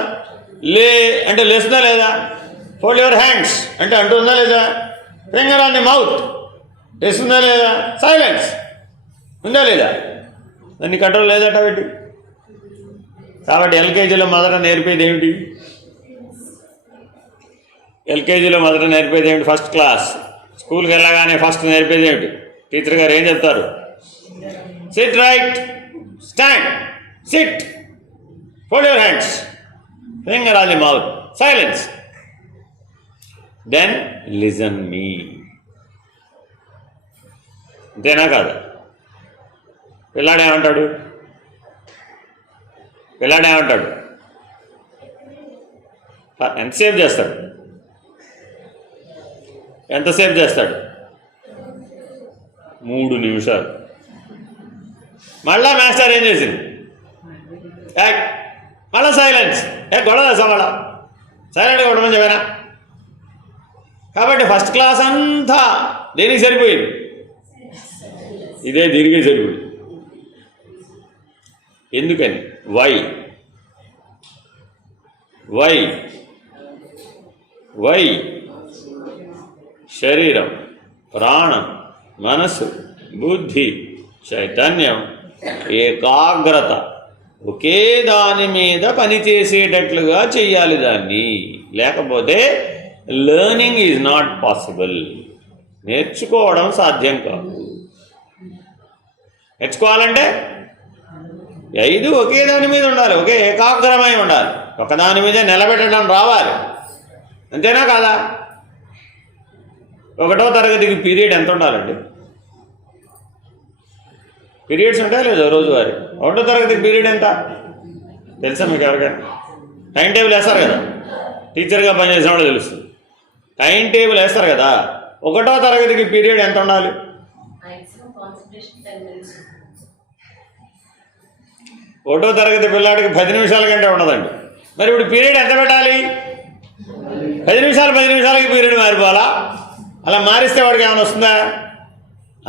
లే అంటే లేస్తుందా లేదా? ఫోల్డ్ యువర్ హ్యాండ్స్ అంటే అంటుందా లేదా? ఫింగర్ ఆన్ ది మౌత్ లేస్తుందా లేదా? సైలెన్స్ ఉందా లేదా? దాన్ని కంట్రోల్ లేదట పెట్టి. కాబట్టి ఎల్కేజీలో మొదట నేర్పేది ఏమిటి? ఎల్కేజీలో మొదట నేర్పేది ఏమిటి? ఫస్ట్ క్లాస్ స్కూల్కి వెళ్ళగానే ఫస్ట్ నేర్పేది ఏమిటి? టీచర్ గారు ఏం చెప్తారు? Sit right, stand, sit, fold your hands, finger on the mouth, silence, then listen me. అంతేనా కాదా? పిల్లాడేమంటాడు? ఎంతసేపు చేస్తాడు? ఎంతసేపు చేస్తాడు? 3 నిమిషాలు. మళ్ళా మాస్టర్ ఏం చేసింది? మళ్ళా సైలెన్స్. గొడవ చేస్తాం మళ్ళా సైలెంట్గా ఉండమని చెప్పానా? కాబట్టి ఫస్ట్ క్లాస్ అంతా దేనికి సరిపోయింది? ఇదే దీనికి సరిపోయింది. ఎందుకని? వై శరీరం, ప్రాణం, మనసు, బుద్ధి, చైతన్యం, ఏకాగ్రత ఒకే దాని మీద పనిచేసేటట్లుగా చెయ్యాలి దాన్ని. లేకపోతే లెర్నింగ్ ఈజ్ నాట్ పాసిబుల్. నేర్చుకోవడం సాధ్యం కాదు. నేర్చుకోవాలంటే 5 ఒకే దాని మీద ఉండాలి, ఒకే ఏకాగ్రమై ఉండాలి, ఒకదాని మీద నిలబెట్టడం రావాలి. అంతేనా కాదా? 1వ తరగతికి పీరియడ్ ఎంత ఉండాలండి? పీరియడ్స్ ఉంటాయి లేదా రోజువారీ? 1వ తరగతికి పీరియడ్ ఎంత తెలుసా మీకు ఎవరికైనా? టైం టేబుల్ వేస్తారు కదా, టీచర్గా పనిచేసిన వాళ్ళు తెలుస్తుంది. టైం టేబుల్ వేస్తారు కదా, 1వ తరగతికి పీరియడ్ ఎంత ఉండాలి? 1వ తరగతి పిల్లాడికి 10 నిమిషాల కంటే ఉండదండి. మరి ఇప్పుడు పీరియడ్ ఎంత పెట్టాలి? 10 నిమిషాలకి పీరియడ్ మారిపోవాలా? అలా మారిస్తే వాడికి ఏమైనా వస్తుందా?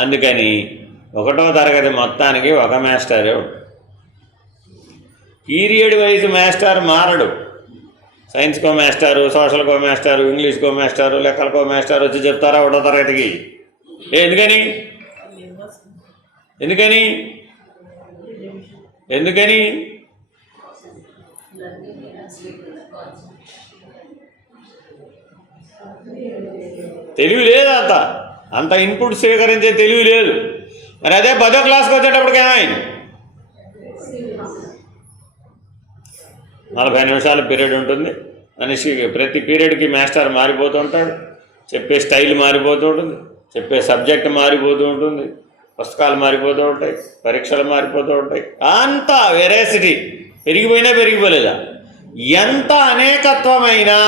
అందుకని 1వ తరగతి మొత్తానికి ఒక మాస్టరే ఉంటాడు. పీరియడ్ వైజ్ మాస్టర్ మారడు. సైన్స్కో మాస్టారు, సోషల్కో మాస్టారు, ఇంగ్లీష్కో మాస్టారు, లెక్కలకో మాస్టారు వచ్చి చెప్తారా 1వ తరగతికి? ఎందుకని ఎందుకని ఎందుకని తెలివి లేదు. అంత ఇన్పుట్ స్వీకరించే తెలివి లేదు. మరి అదే 10వ క్లాస్కి వచ్చేటప్పటికి ఏమైంది? 40 నిమిషాల పీరియడ్ ఉంటుంది. మనిషికి ప్రతి పీరియడ్కి మాస్టర్ మారిపోతూ ఉంటాడు. చెప్పే స్టైల్ మారిపోతూ ఉంటుంది, చెప్పే సబ్జెక్ట్ మారిపోతూ ఉంటుంది, పుస్తకాలు మారిపోతూ ఉంటాయి, పరీక్షలు మారిపోతూ ఉంటాయి. అంతా వెరైసిటీ పెరిగిపోలేదా? ఎంత అనేకత్వమైనా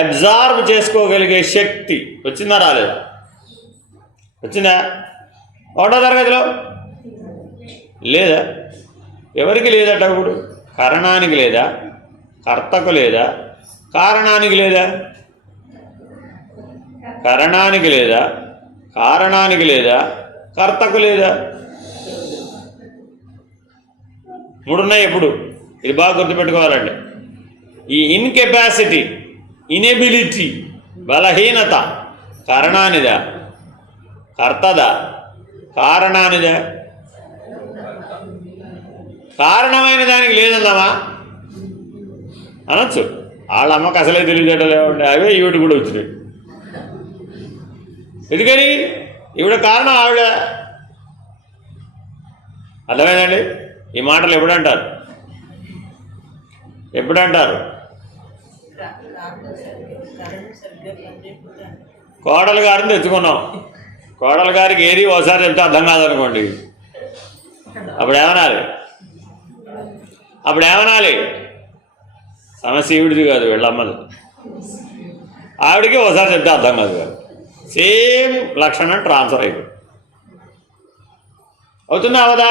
అబ్జార్బ్ చేసుకోగలిగే శక్తి వచ్చిందా రాలేదా? వచ్చిందా? 1వ తరగతిలో లేదా? ఎవరికి లేదట? ఇప్పుడు కరణానికి లేదా? కర్తకు లేదా? కారణానికి లేదా? కరణానికి లేదా? కారణానికి లేదా? కర్తకు లేదా? 3 ఉన్నాయి. ఎప్పుడు ఇది బాగా గుర్తుపెట్టుకోవాలండి. ఈ ఇన్కెపాసిటీ, ఇనెబిలిటీ, బలహీనత కారణానిదా? కర్తదా? కారణానిదా? కారణమైన దానికి లేదన్నామా అనొచ్చు. వాళ్ళ అమ్మకు అసలే తెలియజేయటం లేవండి, అవే ఈవిడ కూడా వచ్చినాయి. ఎందుకని? ఈవిడ కారణం ఆవిడ. అర్థమైందండి? ఈ మాటలు ఎప్పుడంటారు? కోడలు గారిని తెచ్చుకున్నాం. కోడలు గారికి ఏది ఒకసారి చెప్తే అర్థం కాదనుకోండి, అప్పుడేమనాలి? సమస్య ఈవిడిది కాదు, వీళ్ళమ్మది. ఆవిడికి ఒకసారి చెప్తే అర్థం కాదు. సేమ్ లక్షణం ట్రాన్స్ఫర్ అయిపోతుంది. అవుతుందా అవదా?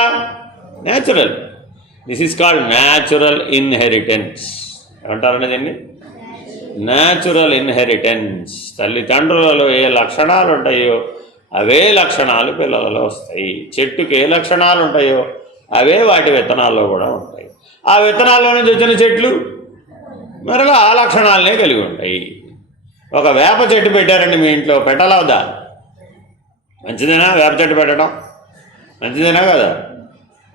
Natural. This is called natural inheritance. ఏమంటారండి దీన్ని? Natural inheritance. తల్లిదండ్రులలో ఏ లక్షణాలు ఉంటాయో అవే లక్షణాలు పిల్లలలో వస్తాయి. చెట్టుకి ఏ లక్షణాలు ఉంటాయో అవే వాటి విత్తనాల్లో కూడా ఉంటాయి. ఆ విత్తనాల్లో నుంచి వచ్చిన చెట్లు మరలా ఆ లక్షణాలనే కలిగి ఉంటాయి. ఒక వేప చెట్టు పెట్టారండి మీ ఇంట్లో, పెట్టాలవద్దా? మంచిదేనా వేప చెట్టు పెట్టడం? మంచిదేనా కదా?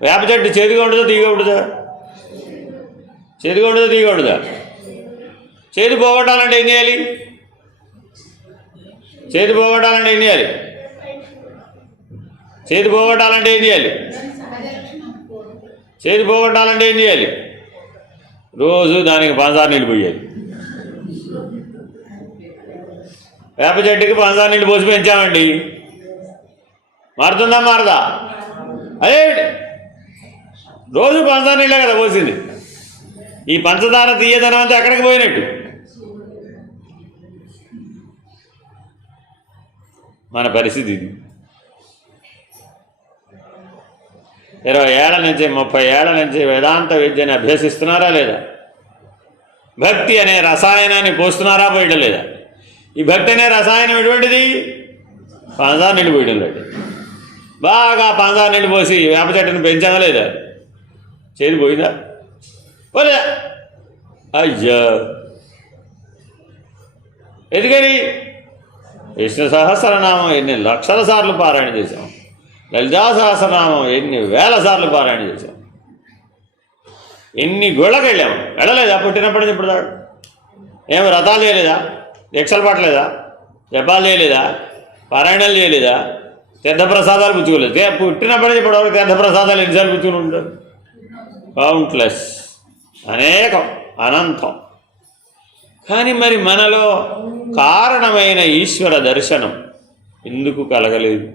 వేప చెట్టు చేదుగా ఉంటుందా తీగా ఉంటుందా? చేదుగా ఉంటుందా తీగా ఉంటుందా? చేదు పోగొట్టాలంటే ఏం చేయాలి? చేదు పోగొట్టాలంటే ఏం చేయాలి? చేదు పోగొట్టాలంటే ఏం చేయాలి? చేదు పోగొట్టాలంటే ఏం చేయాలి? రోజు దానికి పంచదార నీళ్ళు పోయాలి. వేప చెట్టుకి పంచదార నీళ్ళు పోసి పెంచామండి, మారుతుందా మారదా? అదే రోజు పంచదార నీళ్ళే కదా పోసింది. ఈ పంచదార తీయదనం అంతా ఎక్కడికి పోయినట్టు? మన పరిస్థితి ఇది. 20 ఏళ్ల నుంచి 30 ఏళ్ల నుంచి వేదాంత విద్యని అభ్యసిస్తున్నారా లేదా? భక్తి అనే రసాయనాన్ని పోస్తున్నారా పోయడం లేదా? ఈ భక్తి అనే రసాయనం ఎటువంటిది? పంచదార నీళ్ళు పోయడం లేదు. బాగా పంచదార నీళ్ళు పోసి వేప చెట్టును పెంచాదా లేదా? చేతి పోయిందా? పోలేదా? అయ్యా, ఎందుకని? విష్ణు సహస్రనామం ఎన్ని లక్షల సార్లు పారాయణ చేశాం, లలితా సహస్రనామం ఎన్ని వేల సార్లు పారాయణ చేశాం, ఎన్ని గుళ్ళకి వెళ్ళాము, వెళ్ళలేదా? పుట్టినప్పటి నుంచి ఇప్పుడు దాడు ఏం వ్రతాలు చేయలేదా? దీక్షలు పట్టలేదా? జపాలు చేయలేదా? పారాయణాలు చేయలేదా? తీర్థప్రసాదాలు పుచ్చుకోలేదు. పుట్టినప్పటి నుంచి ఇప్పటివరకు తీర్థప్రసాదాలు ఎన్నిసార్లు పుచ్చుకుని ఉంటారు? కౌంట్లెస్, అనేకం, అనంతం. కానీ మరి మనలో కారణమైన ఈశ్వర దర్శనం ఎందుకు కలగలేదు?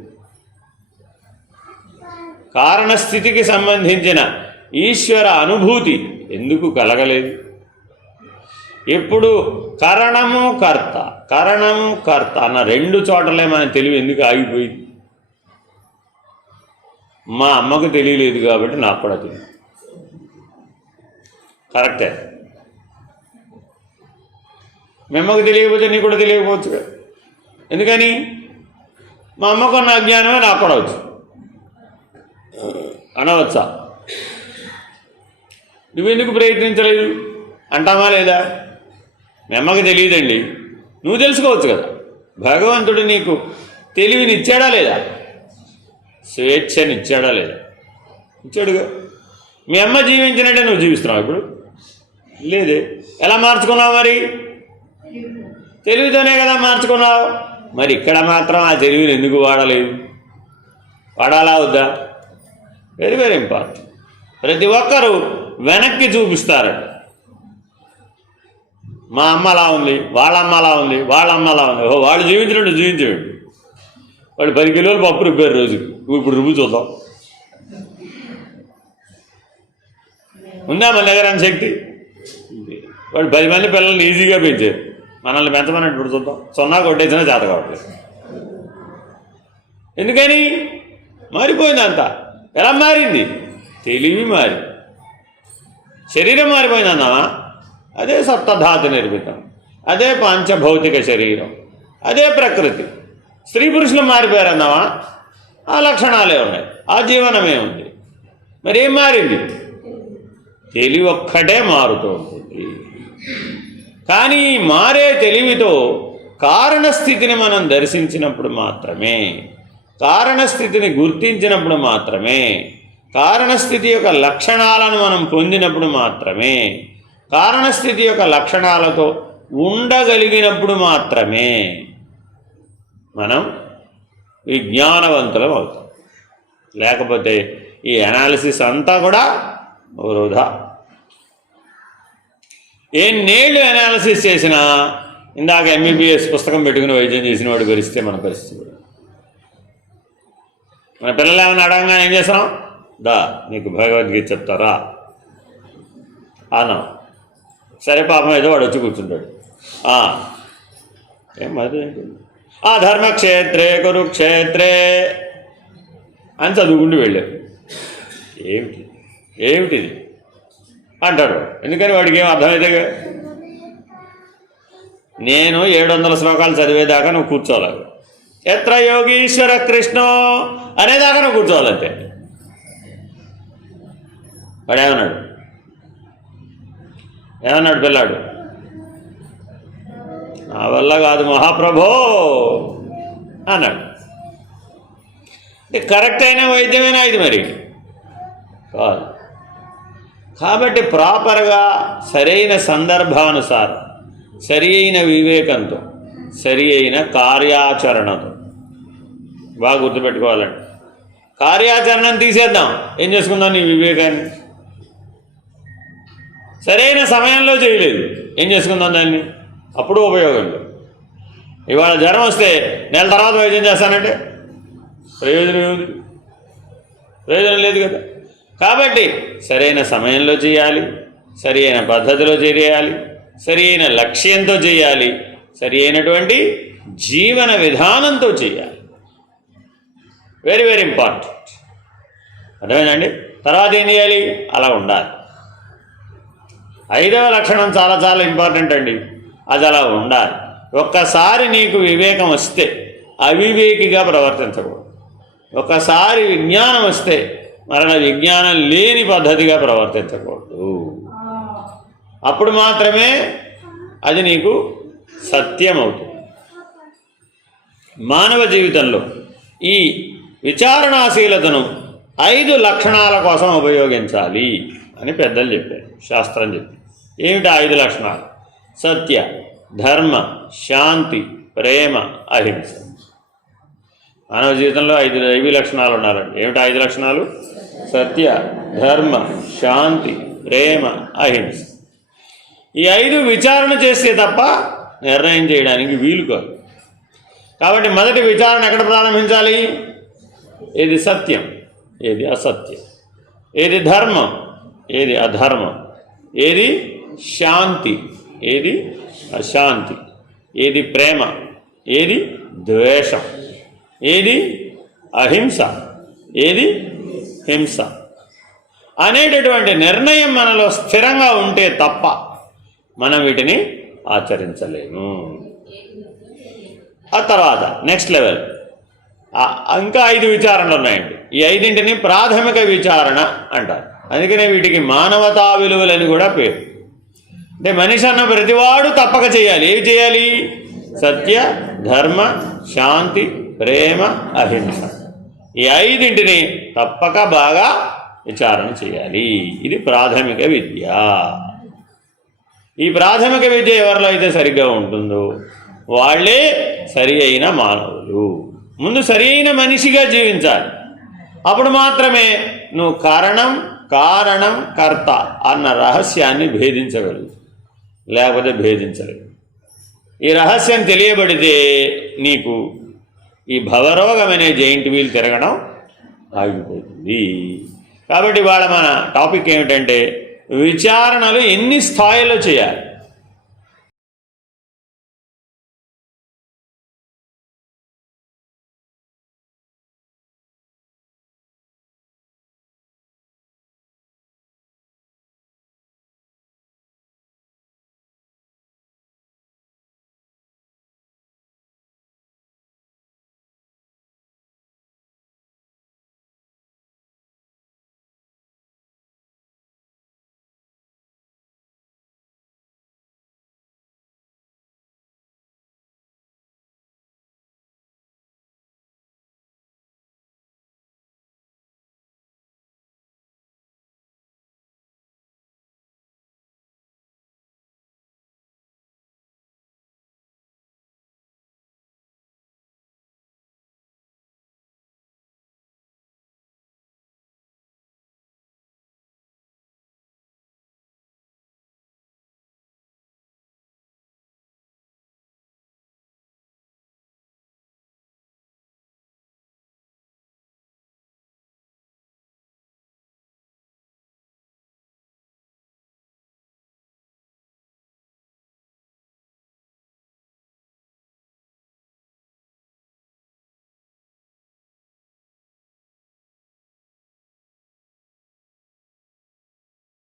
కారణస్థితికి సంబంధించిన ఈశ్వర అనుభూతి ఎందుకు కలగలేదు? ఎప్పుడు కరణము కర్త, కరణము కర్త అన్న రెండు చోటలే మన తెలివి ఎందుకు ఆగిపోయింది? మా అమ్మకు తెలియలేదు కాబట్టి నాకు కూడా తెలియదు. కరెక్టే. మీ అమ్మకు తెలియకపోతే నీకు కూడా తెలియకపోవచ్చు కదా. ఎందుకని? మా అమ్మకున్న అజ్ఞానమే నాకు కూడా వచ్చు అనవచ్చా? నువ్వెందుకు ప్రయత్నించలేదు అంటామా లేదా? మీ అమ్మకి తెలియదండి, నువ్వు తెలుసుకోవచ్చు కదా. భగవంతుడు నీకు తెలివినిచ్చాడా లేదా? స్వేచ్ఛనిచ్చాడా లేదా? ఇచ్చాడుగా. మీ అమ్మ జీవించినట్టే నువ్వు జీవిస్తున్నావు ఇప్పుడు? లేదే. ఎలా మార్చుకున్నావు మరి? తెలివితోనే కదా మార్చుకున్నావు. మరి ఇక్కడ మాత్రం ఆ తెలివిని ఎందుకు వాడలేదు? వాడాలా వద్దా? Very very important. ప్రతి ఒక్కరూ వెనక్కి చూపిస్తారట. మా అమ్మ అలా ఉంది, వాళ్ళ అమ్మ అలా ఉంది, వాళ్ళ అమ్మ అలా ఉంది. వాళ్ళు జీవించినట్టు జీవించండి. వాడు 10 కిలోలు పప్పు రుబ్బారు రోజుకి, ఇప్పుడు రుబ్బు చూద్దాం. ఉందా మన దగ్గర అంత శక్తి? వాడు 10 మంది పిల్లల్ని ఈజీగా పెంచారు, మనల్ని పెంచమని ఇప్పుడు చూద్దాం. 0 కొట్టేసినా చేత కావట్లేదు. ఎందుకని? మారిపోయింది అంతా. ఎలా మారింది? తెలివి మారింది. శరీరం మారిపోయింది అన్నావా? అదే సప్తధాతు నిర్మితం, అదే పంచభౌతిక శరీరం, అదే ప్రకృతి. స్త్రీ పురుషులు మారిపోయారన్నావా? ఆ లక్షణాలే ఉన్నాయి, ఆ జీవనమే ఉంది. మరి ఏం మారింది? తెలివి ఒక్కటే మారుతూ ఉంటుంది. కానీ మారే తెలివితో కారణస్థితిని మనం దర్శించినప్పుడు మాత్రమే, కారణస్థితిని గుర్తించినప్పుడు మాత్రమే, కారణస్థితి యొక్క లక్షణాలను మనం పొందినప్పుడు మాత్రమే, కారణస్థితి యొక్క లక్షణాలతో ఉండగలిగినప్పుడు మాత్రమే మనం విజ్ఞానవంతులం అవుతాం. లేకపోతే ఈ అనాలిసిస్ అంతా కూడా వృధా. ఎన్నేళ్ళు అనాలిసిస్ చేసినా ఇందాక MBBS పుస్తకం పెట్టుకుని వైద్యం చేసిన వాడు పరిస్థితే మన పరిస్థితి. మన పిల్లలు ఏమైనా అడగంగా ఏం చేస్తాం? దా నీకు భగవద్గీత చెప్తారా అన్నాం. సరే పాపం ఏదో వాడు వచ్చి కూర్చుంటాడు. ఏం మరి ఆ ధర్మక్షేత్రే కురుక్షేత్రే అని చదువుకుంటూ వెళ్ళాడు. ఏమిటిది అంటాడు. ఎందుకని వాడికి ఏం అర్థమైతే నేను 700 శ్లోకాలు చదివేదాకా నువ్వు కూర్చోవాలి. ఎత్ర యోగీశ్వర కృష్ణో అనేదాకా నువ్వు కూర్చోవాలంతే. వాడు ఏమన్నాడు పిల్లాడు? నా వల్ల కాదు మహాప్రభో అన్నాడు. కరెక్ట్ అయిన వైద్యమేనా ఇది? మరి కాదు. కాబట్టి ప్రాపర్గా సరైన సందర్భానుసారం సరి అయిన వివేకంతో సరి అయిన కార్యాచరణతో బాగా గుర్తుపెట్టుకోవాలండి. కార్యాచరణను తీసేద్దాం, ఏం చేసుకుందాం? నీ వివేకాన్ని సరైన సమయంలో చేయలేదు, ఏం చేసుకుందాం దాన్ని? అప్పుడు ఉపయోగం లేదు. ఇవాళ జ్వరం వస్తే నెల తర్వాత వైద్యం చేస్తానంటే ప్రయోజనం లేదు కదా. కాబట్టి సరైన సమయంలో చేయాలి, సరి అయిన పద్ధతిలో చేయాలి, సరి అయిన లక్ష్యంతో చేయాలి, సరి అయినటువంటి జీవన విధానంతో చేయాలి. Very very important. అర్థమైందండి? తర్వాత ఏం చేయాలి? అలా ఉండాలి. 5వ లక్షణం చాలా చాలా ఇంపార్టెంట్ అండి. అది అలా ఉండాలి. ఒక్కసారి నీకు వివేకం వస్తే అవివేకిగా ప్రవర్తించకూడదు. ఒకసారి విజ్ఞానం వస్తే మరణ విజ్ఞానం లేని పద్ధతిగా ప్రవర్తించకూడదు. అప్పుడు మాత్రమే అది నీకు సత్యం అవుతుంది. మానవ జీవితంలో ఈ విచారణాశీలతను 5 లక్షణాల కోసం ఉపయోగించాలి అని పెద్దలు చెప్పారు, శాస్త్రం చెప్పారు. ఏమిటి 5 లక్షణాలు? సత్య, ధర్మ, శాంతి, ప్రేమ, అహింస. మానవ జీవితంలో 5 దైవీ లక్షణాలు ఉండాలండి. ఏమిటి 5 లక్షణాలు? సత్య, ధర్మ, శాంతి, ప్రేమ, అహింస. ఈ 5 విచారణ చేస్తే తప్ప నిర్ణయం చేయడానికి వీలు కాదు. కాబట్టి మొదటి విచారణ ఎక్కడ ప్రారంభించాలి? ఏది సత్యం, ఏది అసత్యం, ఏది ధర్మం, ఏది అధర్మం, ఏది శాంతి, ఏది అశాంతి, ఏది ప్రేమ, ఏది ద్వేషం, ఏది అహింస, ఏది హింస అనేటటువంటి నిర్ణయం మనలో స్థిరంగా ఉంటే తప్ప మనం వీటిని ఆచరించలేము. ఆ తర్వాత నెక్స్ట్ లెవెల్ ఇంకా 5 విచారణలు ఉన్నాయండి. ఈ 5ంటిని ప్రాథమిక విచారణ అంటారు. అందుకనే వీటికి మానవతా విలువలని కూడా పేరు. అంటే మనిషి అన్న ప్రతివాడు తప్పక చేయాలి. ఏవి చేయాలి? సత్య, ధర్మ, శాంతి, ప్రేమ, అహింస. ఈ 5ంటిని తప్పక బాగా విచారణ చేయాలి. ఇది ప్రాథమిక విద్య. ఈ ప్రాథమిక విద్య ఎవరిలో అయితే సరిగ్గా ఉంటుందో వాళ్ళే సరి అయిన మానవులు. ముందు సరి అయిన మనిషిగా జీవించాలి. అప్పుడు మాత్రమే నువ్వు కారణం, కర్త అన్న రహస్యాన్ని భేదించగలవు, లేకపోతే భేదించలేవు. ఈ రహస్యం తెలియబడితే నీకు ఈ భవరోగం అనే జైంట్ వీల్ తిరగడం ఆగిపోతుంది. కాబట్టి ఇవాళ మన టాపిక్ ఏమిటంటే విచారణలు ఎన్ని స్థాయిలో చేయాలి.